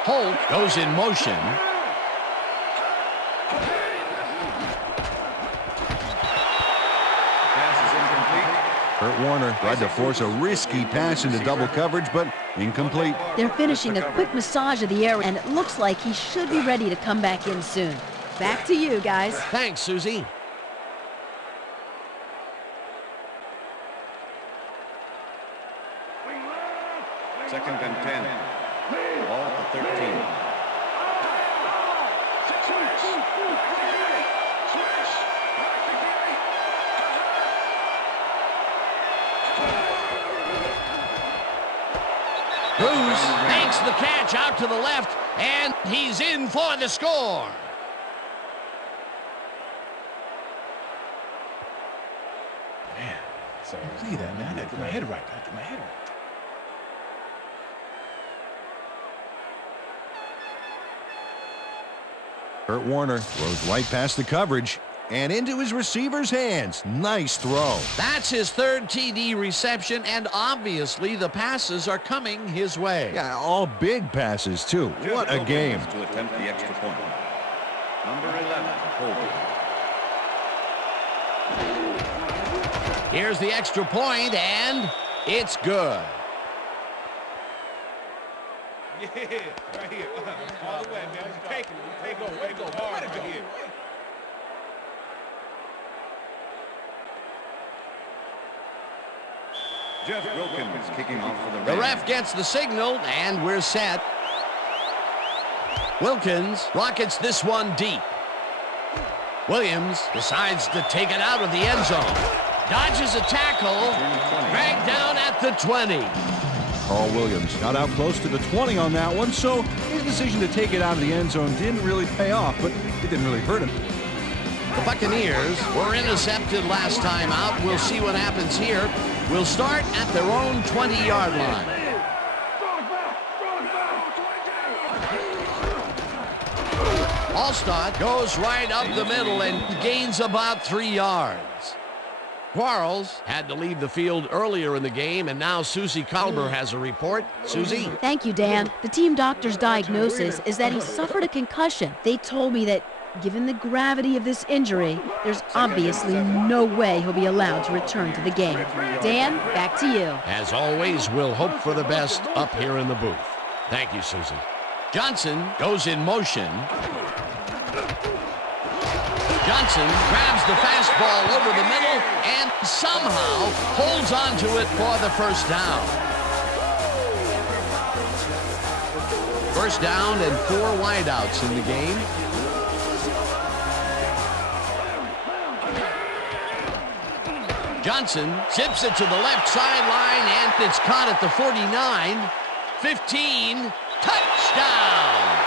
Holt goes in motion. Pass is incomplete. Kurt Warner tried to force a risky pass into double coverage, but incomplete. They're finishing a quick massage of the air, and it looks like he should be ready to come back in soon. Back to you, guys. Thanks, Susie. Second and 10. Ball at the 13. Cruz makes the catch out to the left, and he's in for the score. Man, so look at that, man. I got to get my head right. Kurt Warner throws right past the coverage and into his receiver's hands. Nice throw. That's his third TD reception, and obviously the passes are coming his way. Yeah, all big passes, too. What a game. To attempt the extra point. Number 11, Colby. Here's the extra point, and it's good. Yeah, right here. All the way, man. You take it. You take over. Way to go hard right here. Jeff Wilkins kicking off for the The Rams. ref gets the signal, and we're set. Wilkins rockets this one deep. Williams decides to take it out of the end zone. Dodges a tackle. Dragged down at the 20. Carl Williams got out close to the 20 on that one, so his decision to take it out of the end zone didn't really pay off, but it didn't really hurt him. The Buccaneers were intercepted last time out. We'll see what happens here. We'll start at their own 20-yard line. Allstott goes right up the middle and gains about 3 yards. Quarles had to leave the field earlier in the game, and now Susie Kalber has a report. Susie? Thank you, Dan. The team doctor's diagnosis is that he suffered a concussion. They told me that, given the gravity of this injury, there's obviously no way he'll be allowed to return to the game. Dan, back to you. As always, we'll hope for the best up here in the booth. Thank you, Susie. Johnson goes in motion. Johnson grabs the fastball over the middle and somehow holds on to it for the first down. First down and 4 wideouts in the game. Johnson zips it to the left sideline, and it's caught at the 49. 15, touchdown!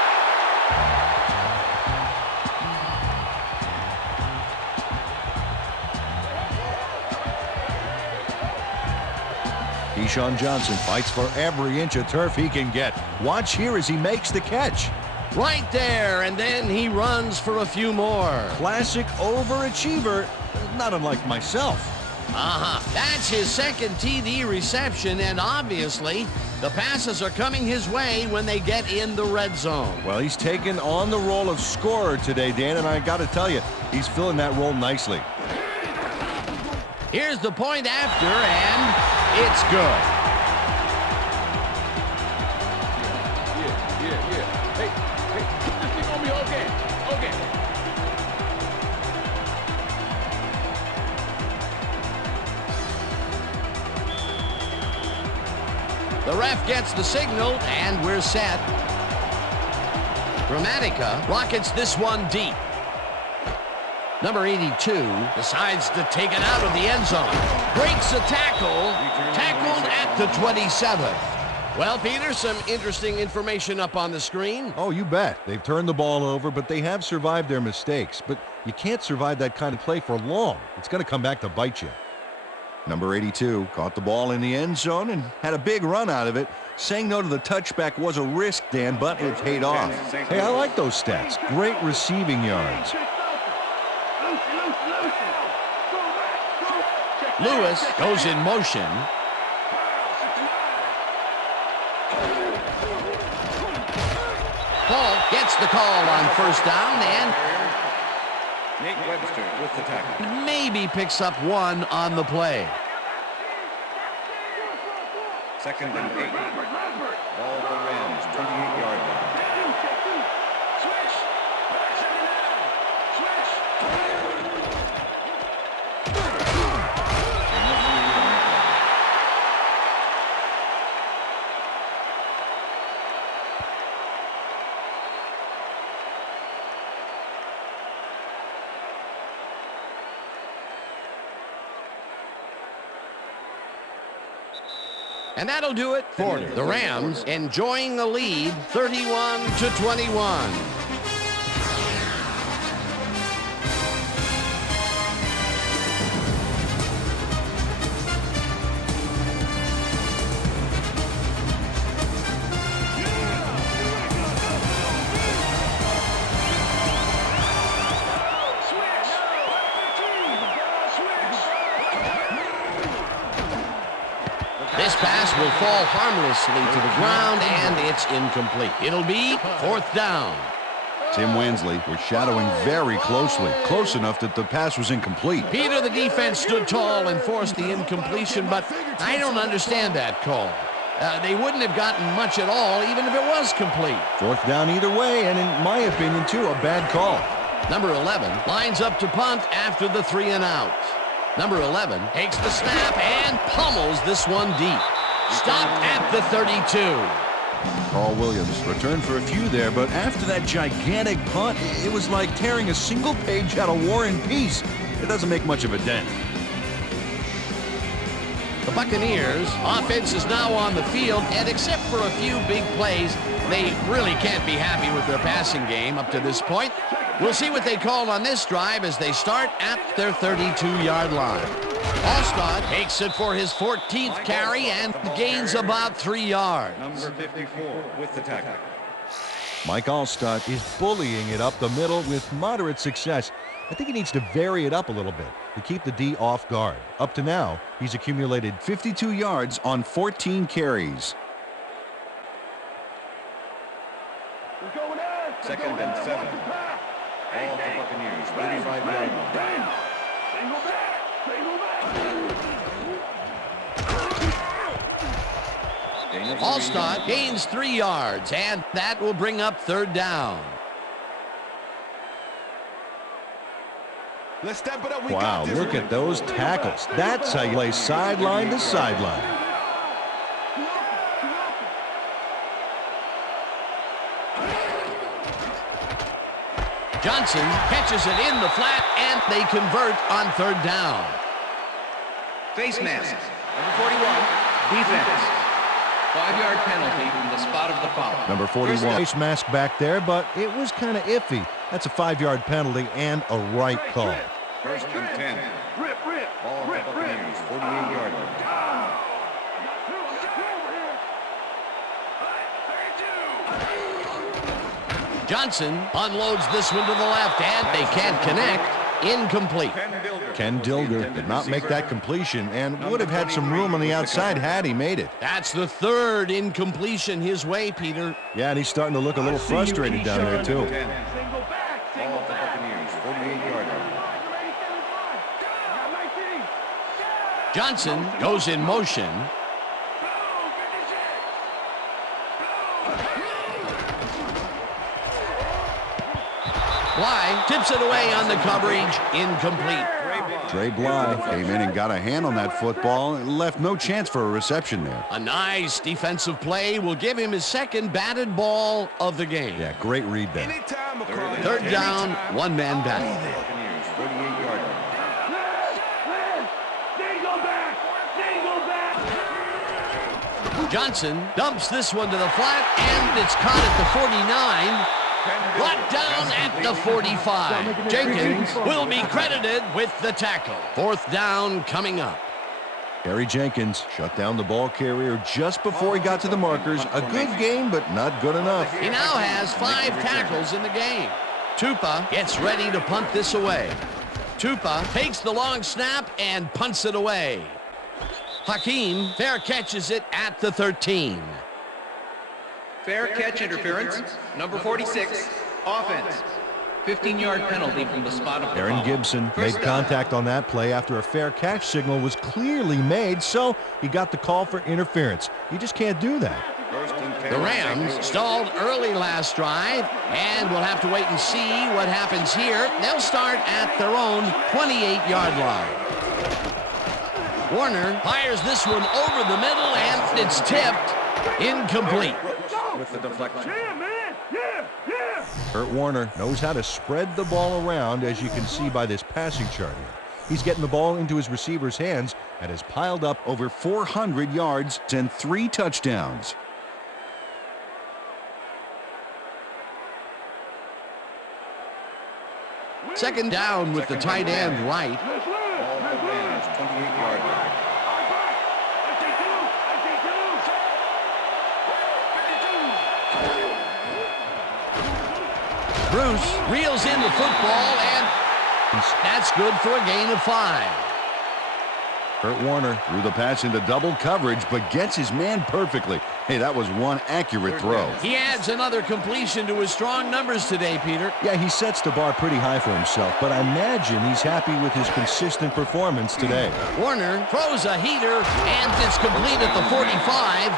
Keyshawn Johnson fights for every inch of turf he can get. Watch here as he makes the catch. Right there, and then he runs for a few more. Classic overachiever, not unlike myself. That's his second TD reception, and obviously the passes are coming his way when they get in the red zone. Well, he's taken on the role of scorer today, Dan, and I got to tell you, he's filling that role nicely. Here's the point after, and it's good. Yeah. Hey, this thing gonna be okay. The ref gets the signal, and we're set. Gramatica rockets this one deep. Number 82 decides to take it out of the end zone. Breaks a tackle. Tackled at the 27th. Well, Peter, some interesting information up on the screen. Oh, you bet. They've turned the ball over, but they have survived their mistakes. But you can't survive that kind of play for long. It's going to come back to bite you. Number 82 caught the ball in the end zone and had a big run out of it. Saying no to the touchback was a risk, Dan, but it paid off. Hey, I like those stats. Great receiving yards. Lewis goes in motion. Paul gets the call on first down and Nate Webster with the tackle. maybe picks up one on the play. 2nd and 8. Ball for Rams, 28-yard line. And that'll do it for the Rams, enjoying the lead 31-21. This pass will fall harmlessly to the ground, and it's incomplete. It'll be 4th down. Tim Wansley was shadowing very closely, close enough that the pass was incomplete. Peter, the defense stood tall and forced the incompletion, but I don't understand that call. They wouldn't have gotten much at all, even if it was complete. 4th down either way, and in my opinion, too, a bad call. Number 11 lines up to punt after the 3 and out. Number 11 takes the snap and pummels this one deep. Stopped at the 32. Carl Williams returned for a few there, but after that gigantic punt, it was like tearing a single page out of War and Peace. It doesn't make much of a dent. The Buccaneers offense is now on the field, and except for a few big plays, they really can't be happy with their passing game up to this point. We'll see what they call on this drive as they start at their 32-yard line. Allstott takes it for his 14th carry and gains about 3 yards. Number 54 with the tackle. Mike Allstott is bullying it up the middle with moderate success. I think he needs to vary it up a little bit to keep the D off guard. Up to now, he's accumulated 52 yards on 14 carries. 2nd and 7. Ball for Buccaneers, 35-yard line. Allstott gains 3 yards, and that will bring up 3rd down. Let's step it up. Wow, look at those tackles. That's how you play sideline to sideline. Johnson catches it in the flat, and they convert on 3rd down. Face mask. Number 41, defense. 5-yard penalty from the spot of the foul. Number 41, face mask back there, but it was kind of iffy. That's a 5-yard penalty and a right call. 1st and 10. Ball for Buccaneers, 48-yard line. Johnson unloads this one to the left, and they can't connect. Incomplete. Ken Dilger did not make that completion and would have had some room on the outside had he made it. That's the 3rd incompletion his way, Peter. Yeah, and he's starting to look a little frustrated down there, too. Ball for Buccaneers, 48-yard line. Johnson goes in motion. Bly tips it away on the coverage. Incomplete. Dre Bly came in and got a hand on that football and left no chance for a reception there. A nice defensive play will give him his second batted ball of the game. Yeah, great read there. Third down, one-man back. Buccaneers, 48-yard line. Johnson dumps this one to the flat, and it's caught at the 49. Brought down at the 45. Jenkins will be credited with the tackle. Fourth down coming up. Harry Jenkins shut down the ball carrier just before he got to the markers. A good game, but not good enough. He now has 5 tackles in the game. Tupa gets ready to punt this away. Tupa takes the long snap and punts it away. Hakeem fair catches it at the 13. Fair catch interference. Number 46. Offense. 15-yard penalty from the spot of the Aaron foul. Gibson made First down. contact on that play after a fair catch signal was clearly made, so he got the call for interference. You just can't do that. First and 10. The Rams stalled early last drive, and we'll have to wait and see what happens here. They'll start at their own 28-yard line. Warner fires this one over the middle, and it's tipped. Incomplete. With the deflection. Kurt Warner knows how to spread the ball around, as you can see by this passing chart here. He's getting the ball into his receiver's hands and has piled up over 400 yards and 3 touchdowns. Second down with the tight end right. Ball at the Rams, 28-yard line. Bruce reels in the football, and that's good for a gain of 5. Kurt Warner threw the pass into double coverage, but gets his man perfectly. Hey, that was one accurate throw. He adds another completion to his strong numbers today, Peter. Yeah, he sets the bar pretty high for himself, but I imagine he's happy with his consistent performance today. Warner throws a heater, and it's complete at the 45.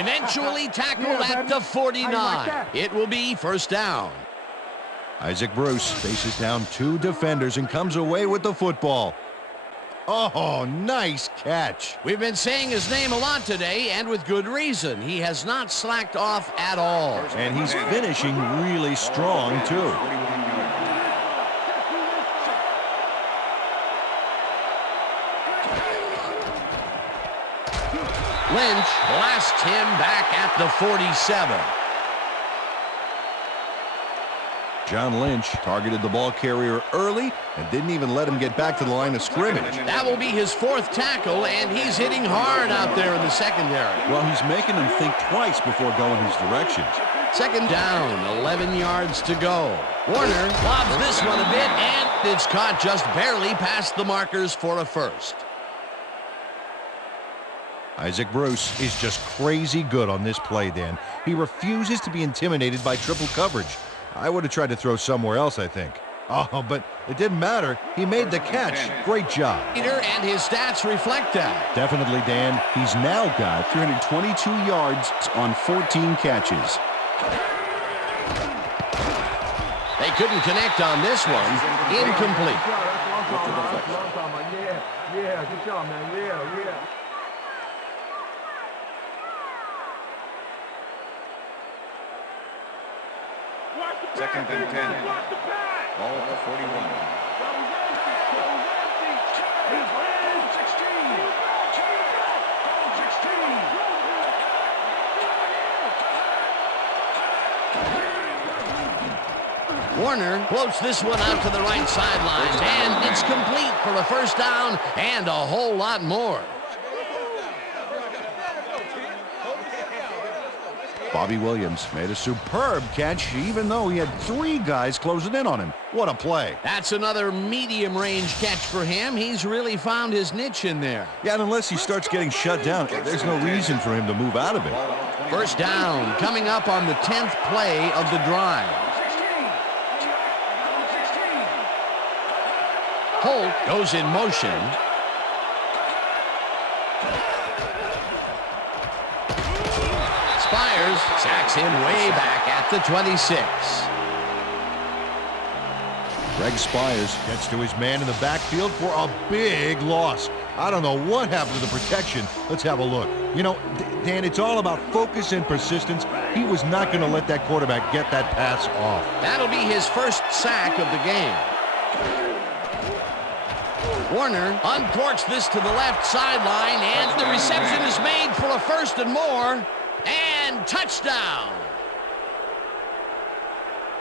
Eventually tackled at the 49. It will be first down. Isaac Bruce faces down 2 defenders and comes away with the football. Oh, nice catch. We've been saying his name a lot today, and with good reason. He has not slacked off at all. And he's finishing really strong, too. Lynch blasts him back at the 47. John Lynch targeted the ball carrier early and didn't even let him get back to the line of scrimmage. That will be his 4th tackle, and he's hitting hard out there in the secondary. Well, he's making them think twice before going his direction. Second down, 11 yards to go. Warner lobs this one a bit, and it's caught just barely past the markers for a first. Isaac Bruce is just crazy good on this play, Dan. He refuses to be intimidated by triple coverage. I would have tried to throw somewhere else, I think. Oh, but it didn't matter. He made the catch. Great job. Peter, and his stats reflect that. Definitely, Dan. He's now got 322 yards on 14 catches. They couldn't connect on this one. Incomplete. Yeah, good job, man. Yeah. Second and 10. Ball at the 41. Warner floats this one out to the right sideline, and it's complete for a first down and a whole lot more. Bobby Williams made a superb catch, even though he had 3 guys closing in on him. What a play. That's another medium-range catch for him. He's really found his niche in there. Yeah, and unless he starts getting shut down, there's no reason for him to move out of it. First down coming up on the 10th play of the drive. Holt goes in motion. Spires sacks him way back at the 26. Greg Spires gets to his man in the backfield for a big loss. I don't know what happened to the protection. Let's have a look. You know, Dan, it's all about focus and persistence. He was not going to let that quarterback get that pass off. That'll be his first sack of the game. Warner uncorks this to the left sideline, and the reception is made for a 1st and more, and touchdown.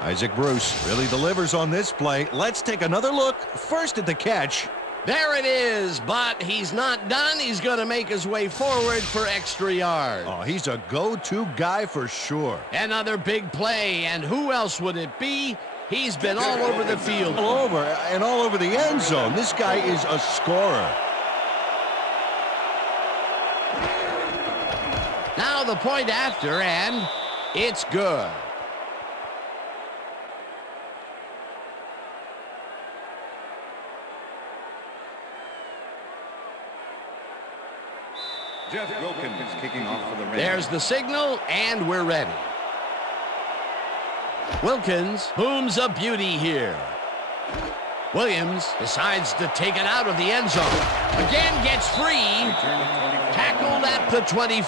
Isaac Bruce really delivers on this play. Let's take another look. First at the catch. There it is, but he's not done. He's going to make his way forward for extra yards. Oh, he's a go-to guy for sure. Another big play, and who else would it be? He's been all over the field. All over the end zone. This guy is a scorer. Now the point after, and it's good. Jeff Wilkins kicking off for the Rams. There's the signal, and we're ready. Wilkins booms a beauty here. Williams decides to take it out of the end zone. Again gets free. Tackled at the 25.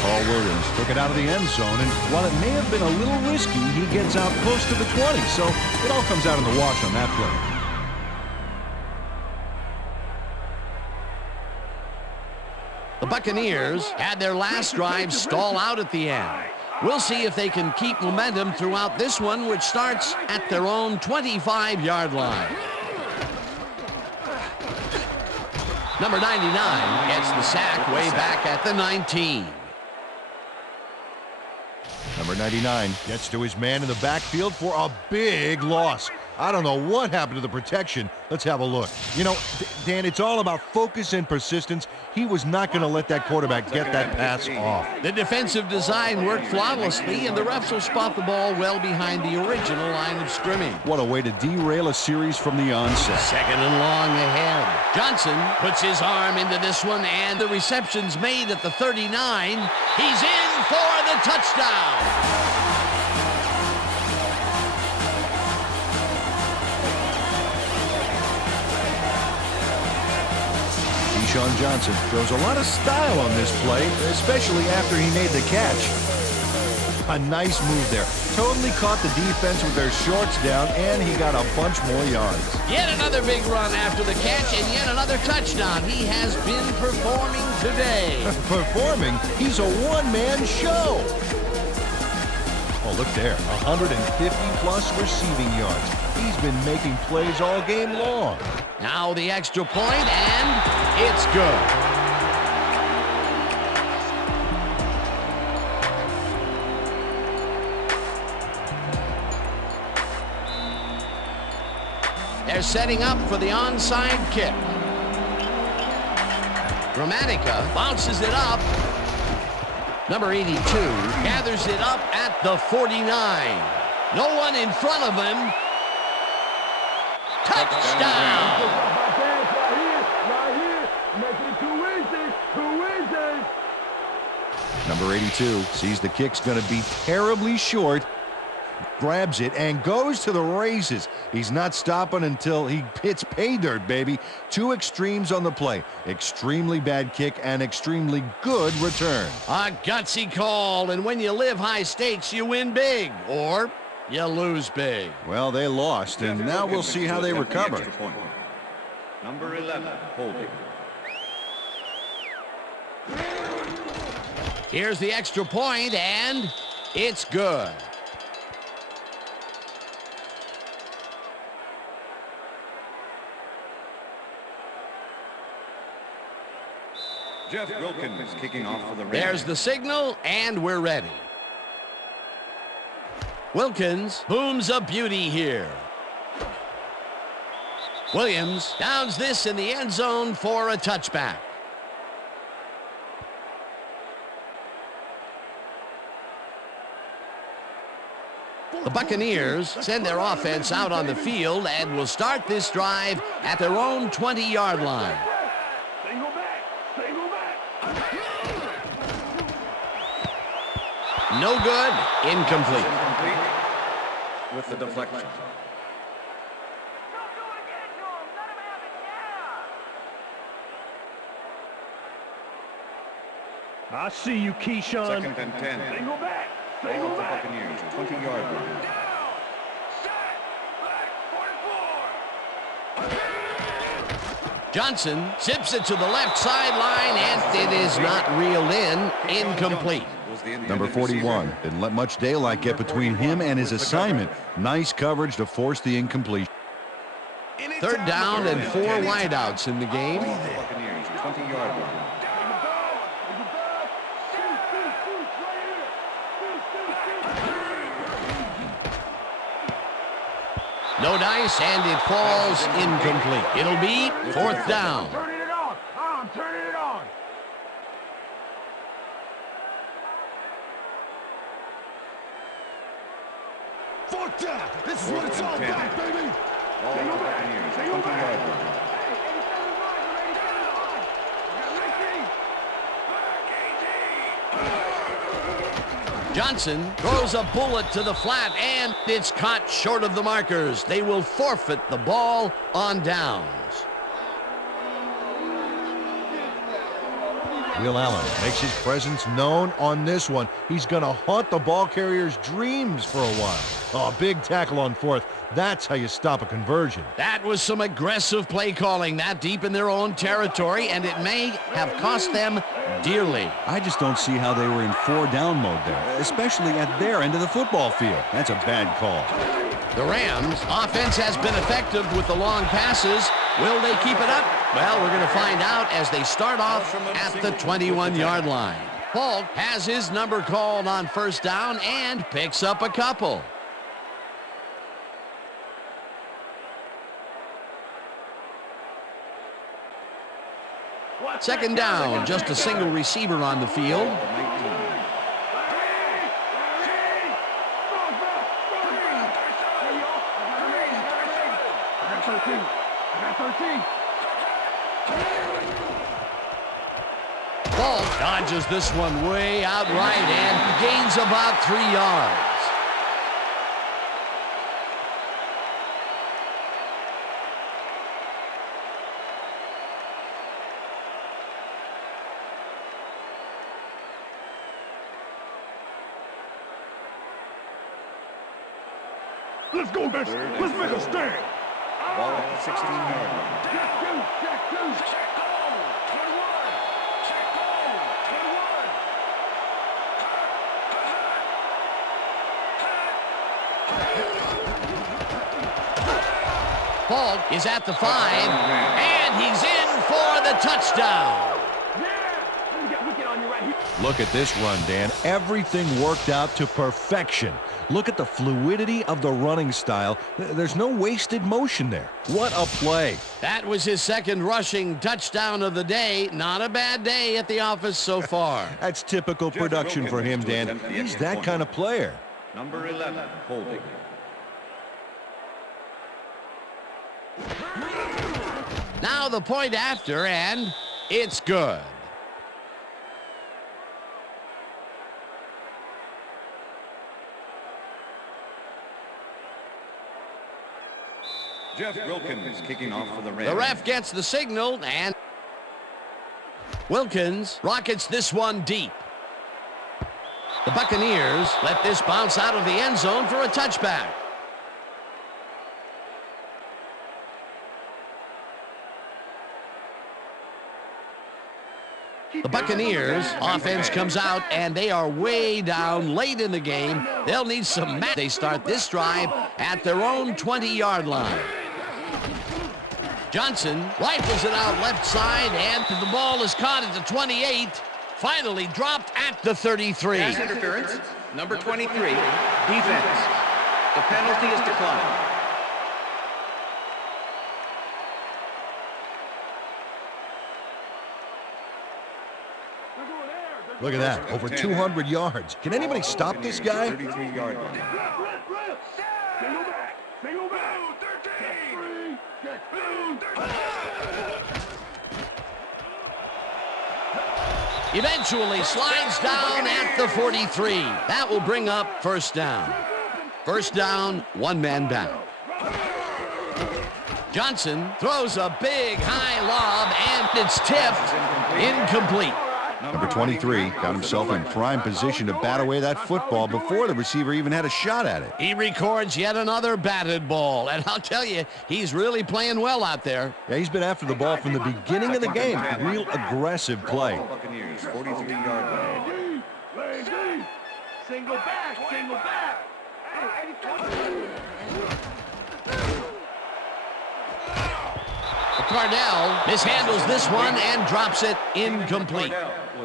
Paul Williams took it out of the end zone, and while it may have been a little risky, he gets out close to the 20, so it all comes out in the wash on that play. The Buccaneers had their last drive stall out at the end. We'll see if they can keep momentum throughout this one, which starts at their own 25-yard line. Number 99 gets the sack way back at the 19. Number 99 gets to his man in the backfield for a big loss. I don't know what happened to the protection. Let's have a look. You know, Dan, it's all about focus and persistence. He was not going to let that quarterback get that pass off. The defensive design worked flawlessly, and the refs will spot the ball well behind the original line of scrimmage. What a way to derail a series from the onset. 2nd and long ahead. Johnson puts his arm into this one, and the reception's made at the 39. He's in for the touchdown. Sean Johnson shows a lot of style on this play, especially after he made the catch. A nice move there. Totally caught the defense with their shorts down, and he got a bunch more yards. Yet another big run after the catch, and yet another touchdown. He has been performing today. Performing? He's a one-man show. Oh, look there. 150-plus receiving yards. He's been making plays all game long. Now the extra point, and it's good. They're setting up for the onside kick. Gramatica bounces it up. Number 82 gathers it up at the 49. No one in front of him. Touchdown! Number 82 sees the kick's going to be terribly short, grabs it, and goes to the races. He's not stopping until he hits pay dirt, baby. Two extremes on the play. Extremely bad kick and extremely good return. A gutsy call, and when you live high stakes, you win big, or you lose big. Well, they lost, and now we'll see how they recover. Number 11, holding. Here's the extra point, and it's good. Jeff Wilkins kicking off for the Rams. There's the signal, and we're ready. Wilkins booms a beauty here. Williams downs this in the end zone for a touchback. The Buccaneers send their offense out on the field and will start this drive at their own 20-yard line. No good. Incomplete. with the deflection. I see you, Keyshawn. Second and 10. Single back. Ball Single at the back. Buccaneers, 20-yard line. Johnson zips it to the left sideline, and it is not reeled in. Incomplete. Number 41. Didn't let much daylight get between him and his assignment. Nice coverage to force the incompletion. Third down and 4 wideouts in the game. Buccaneers, 20-yard line. No dice, and it falls incomplete. It'll be 4th down. Turning it on. I'm turning it on. Fourth down. This is what it's all about, baby. Ball at the Buccaneers, 20-yard line. Johnson throws a bullet to the flat, and it's caught short of the markers. They will forfeit the ball on downs. Will Allen makes his presence known on this one. He's going to haunt the ball carrier's dreams for a while. Oh, big tackle on 4th. That's how you stop a conversion. That was some aggressive play calling that deep in their own territory, and it may have cost them dearly. I just don't see how they were in 4-down mode there, especially at their end of the football field. That's a bad call. The Rams' offense has been effective with the long passes. Will they keep it up? Well, we're going to find out as they start off at the 21-yard line. Holt has his number called on 1st down and picks up a couple. Second down, just a single receiver on the field. Ball dodges this one way out right and gains about 3 yards. Let's go, bitch. Let's make a stand. Ball at the 16-yard line. Check two. Check goal. 21. Check goal. 21. Holt is at the 5, and he's in for the touchdown. Look at this run, Dan. Everything worked out to perfection. Look at the fluidity of the running style. There's no wasted motion there. What a play. That was his second rushing touchdown of the day. Not a bad day at the office so far. That's typical production for him, Dan. He's that kind of player. Number 11, holding. Now the point after, and it's good. Jeff Wilkins kicking off for the Rams. The ref gets the signal, and Wilkins rockets this one deep. The Buccaneers let this bounce out of the end zone for a touchback. The Buccaneers offense comes out, and they are way down late in the game. They'll need some match. They start this drive at their own 20-yard line. Johnson rifles it out left side, and the ball is caught at the 28. Finally dropped at the 33. Pass interference, number 23, defense. The penalty is declined. Look at that, over 200 yards. Can anybody stop this guy? 33-yard line. Single back. 13. Eventually slides down at the 43. That will bring up 1st down. First down, one man back. Johnson throws a big high lob, and it's tipped. Incomplete. Number 23 got himself in prime position to bat away that football before the receiver even had a shot at it. He records yet another batted ball, and I'll tell you, he's really playing well out there. Yeah, he's been after the ball from the beginning of the game. Real aggressive play. Buccaneers, 43-yard line. Single back, single back. McCardell mishandles this one and drops it incomplete.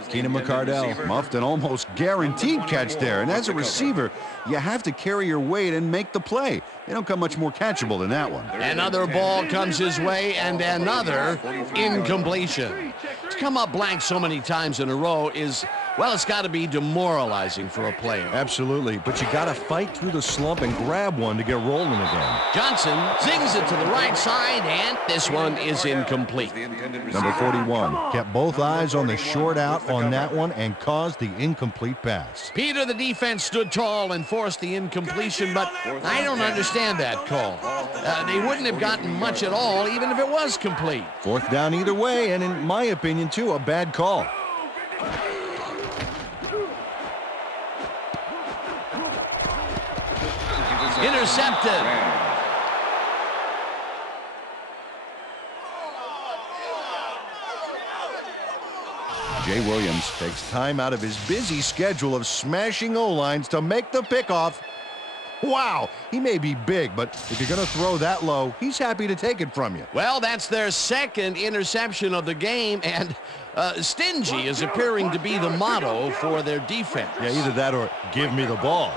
Keenan McCardell muffed an almost guaranteed catch there. And as a receiver, you have to carry your weight and make the play. They don't come much more catchable than that one. Another ball comes his way, and another incompletion. To come up blank so many times in a row is, well, it's got to be demoralizing for a player. Absolutely, but you got to fight through the slump and grab one to get rolling again. Johnson zings it to the right side, and this one is incomplete. Number 41 kept both eyes on the short out on that one and caused the incomplete pass. Peter, the defense stood tall and forced the incompletion, but I don't understand that call. They wouldn't have gotten much at all, even if it was complete. Fourth down either way, and in my opinion, too, a bad call. Intercepted. Jay Williams takes time out of his busy schedule of smashing O-lines to make the pickoff. Wow, he may be big, but if you're going to throw that low, he's happy to take it from you. Well, that's their second interception of the game, and stingy is appearing to be the motto for their defense. Yeah, either that or give me the ball.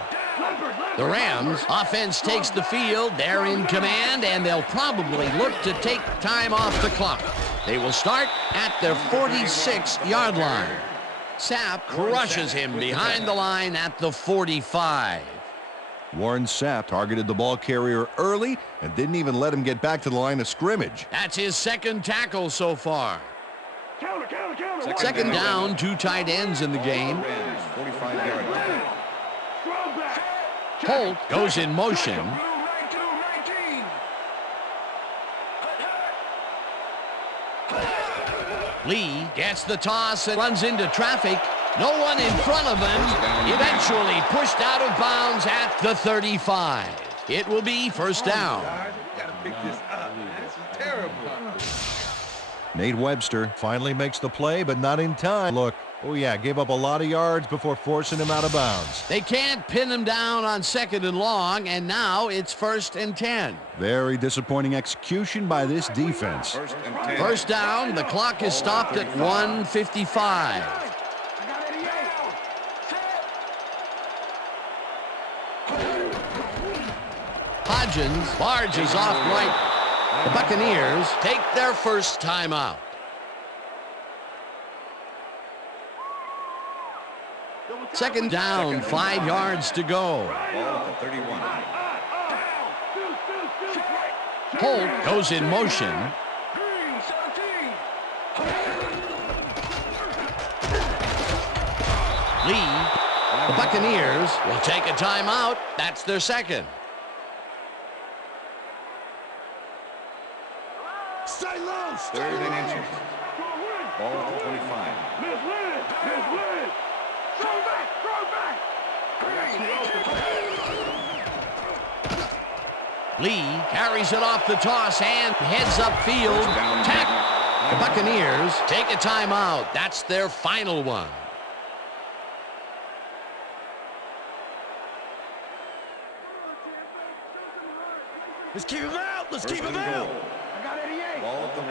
The Rams offense takes the field. They're in command, and they'll probably look to take time off the clock. They will start at their 46-yard line. Sapp crushes him behind the line at the 45. Warren Sapp targeted the ball carrier early and didn't even let him get back to the line of scrimmage. That's his second tackle so far. Second down, two tight ends in the game. 45-yard line. Holt goes in motion. Lee gets the toss and runs into traffic. No one in front of him. Eventually pushed out of bounds at the 35. It will be first down. Gotta pick this up. That's terrible. Nate Webster finally makes the play, but not in time. Look, oh yeah, gave up a lot of yards before forcing him out of bounds. They can't pin him down on 2nd and long, and now it's 1st and 10. Very disappointing execution by this defense. First down, the clock is stopped at 1:55. Hodgins barges off right. The Buccaneers take their first timeout. Second down, 5 yards to go. Ball at the 31. Holt goes in motion. Lee, the Buccaneers will take a timeout. That's their second. Stay low, stay 3rd low. and inches. Ball at the 25. Lee carries it off the toss and heads upfield. The Buccaneers take a timeout. That's their final one. Let's keep him out. Let's keep First him and out. goal. Ball at the 1.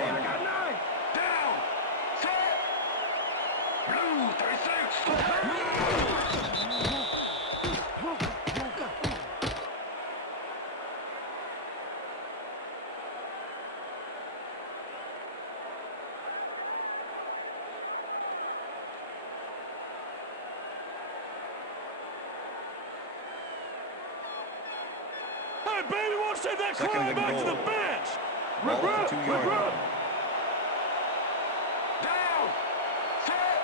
Hey, baby, won't send that Second climb and back to goal. the bench. Ball at the 2-yard line. Down. Set.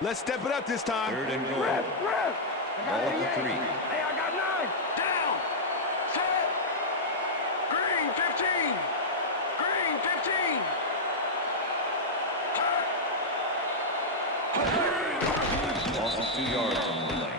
Let's step it up this time. 3rd and goal. Ball at the 3. Hey, I got 9. Down. Set. Green 15. Green 15. Loss of 2 yards on the play.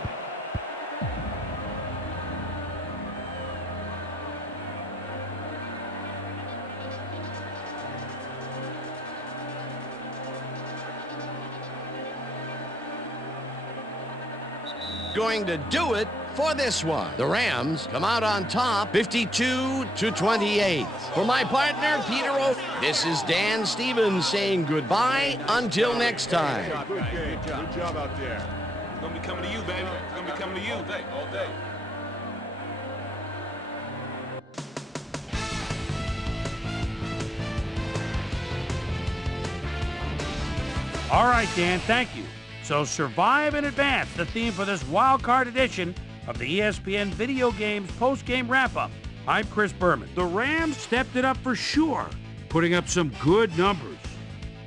Going to do it for this one. The Rams come out on top, 52-28. For my partner, Peter O, this is Dan Stevens saying goodbye until next time. Good game. Good job out there. It's going to be coming to you, baby. It's going to be coming to you. All day. All right, Dan, thank you. So survive and advance, the theme for this Wildcard edition of the ESPN Video Games post-game wrap-up. I'm Chris Berman. The Rams stepped it up for sure, putting up some good numbers.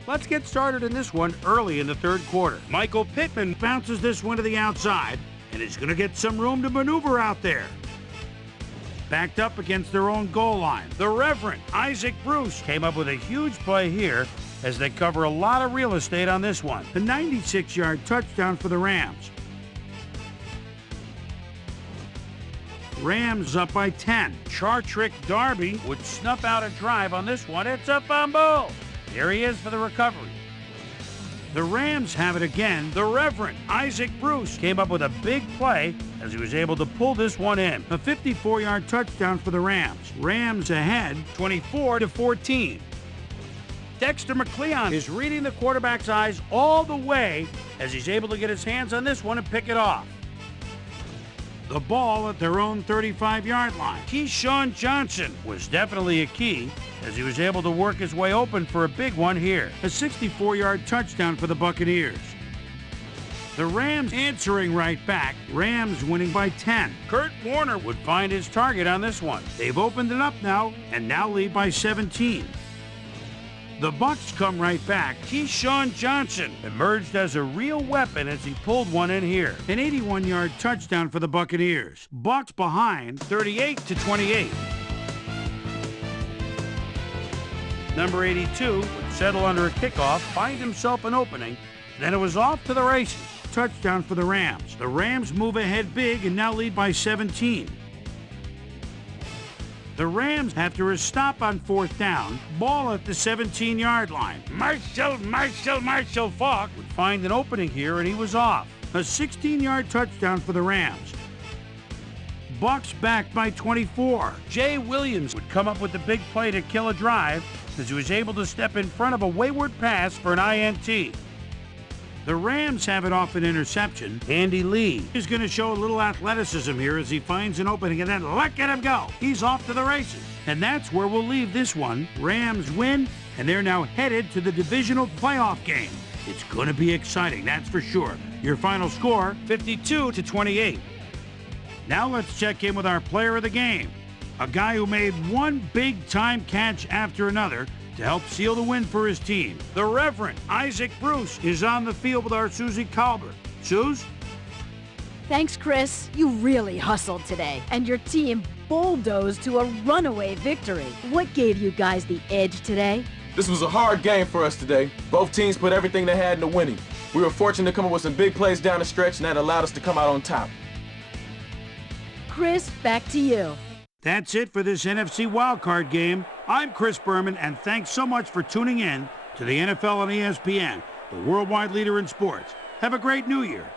Let's get started in this one early in the 3rd quarter. Michael Pittman bounces this one to the outside, and is going to get some room to maneuver out there. Backed up against their own goal line. The Reverend Isaac Bruce came up with a huge play here as they cover a lot of real estate on this one. A 96-yard touchdown for the Rams. Rams up by 10. Chartrick Darby would snuff out a drive on this one. It's a fumble. Here he is for the recovery. The Rams have it again. The Reverend Isaac Bruce came up with a big play as he was able to pull this one in. A 54-yard touchdown for the Rams. Rams ahead 24-14. Dexter McCleon is reading the quarterback's eyes all the way as he's able to get his hands on this one and pick it off. The ball at their own 35-yard line. Keyshawn Johnson was definitely a key as he was able to work his way open for a big one here. A 64-yard touchdown for the Buccaneers. The Rams answering right back. Rams winning by 10. Kurt Warner would find his target on this one. They've opened it up now and now lead by 17. The Bucs come right back. Keyshawn Johnson emerged as a real weapon as he pulled one in here. An 81-yard touchdown for the Buccaneers. Bucs behind 38-28. Number 82 would settle under a kickoff, find himself an opening, then it was off to the races. Touchdown for the Rams. The Rams move ahead big and now lead by 17. The Rams, after a stop on 4th down, ball at the 17-yard line. Marshall Faulk would find an opening here, and he was off. A 16-yard touchdown for the Rams. Bucs back by 24. Jay Williams would come up with the big play to kill a drive as he was able to step in front of a wayward pass for an INT. The Rams have it off an interception. Andy Lee is going to show a little athleticism here as he finds an opening, and then look at him go. He's off to the races. And that's where we'll leave this one. Rams win, and they're now headed to the divisional playoff game. It's going to be exciting, that's for sure. Your final score, 52-28. Now let's check in with our player of the game, a guy who made one big-time catch after another to help seal the win for his team. The Reverend Isaac Bruce is on the field with our Susie Colbert. Suze? Thanks, Chris. You really hustled today, and your team bulldozed to a runaway victory. What gave you guys the edge today? This was a hard game for us today. Both teams put everything they had into winning. We were fortunate to come up with some big plays down the stretch, and that allowed us to come out on top. Chris, back to you. That's it for this NFC wildcard game. I'm Chris Berman, and thanks so much for tuning in to the NFL on ESPN, the worldwide leader in sports. Have a great New Year.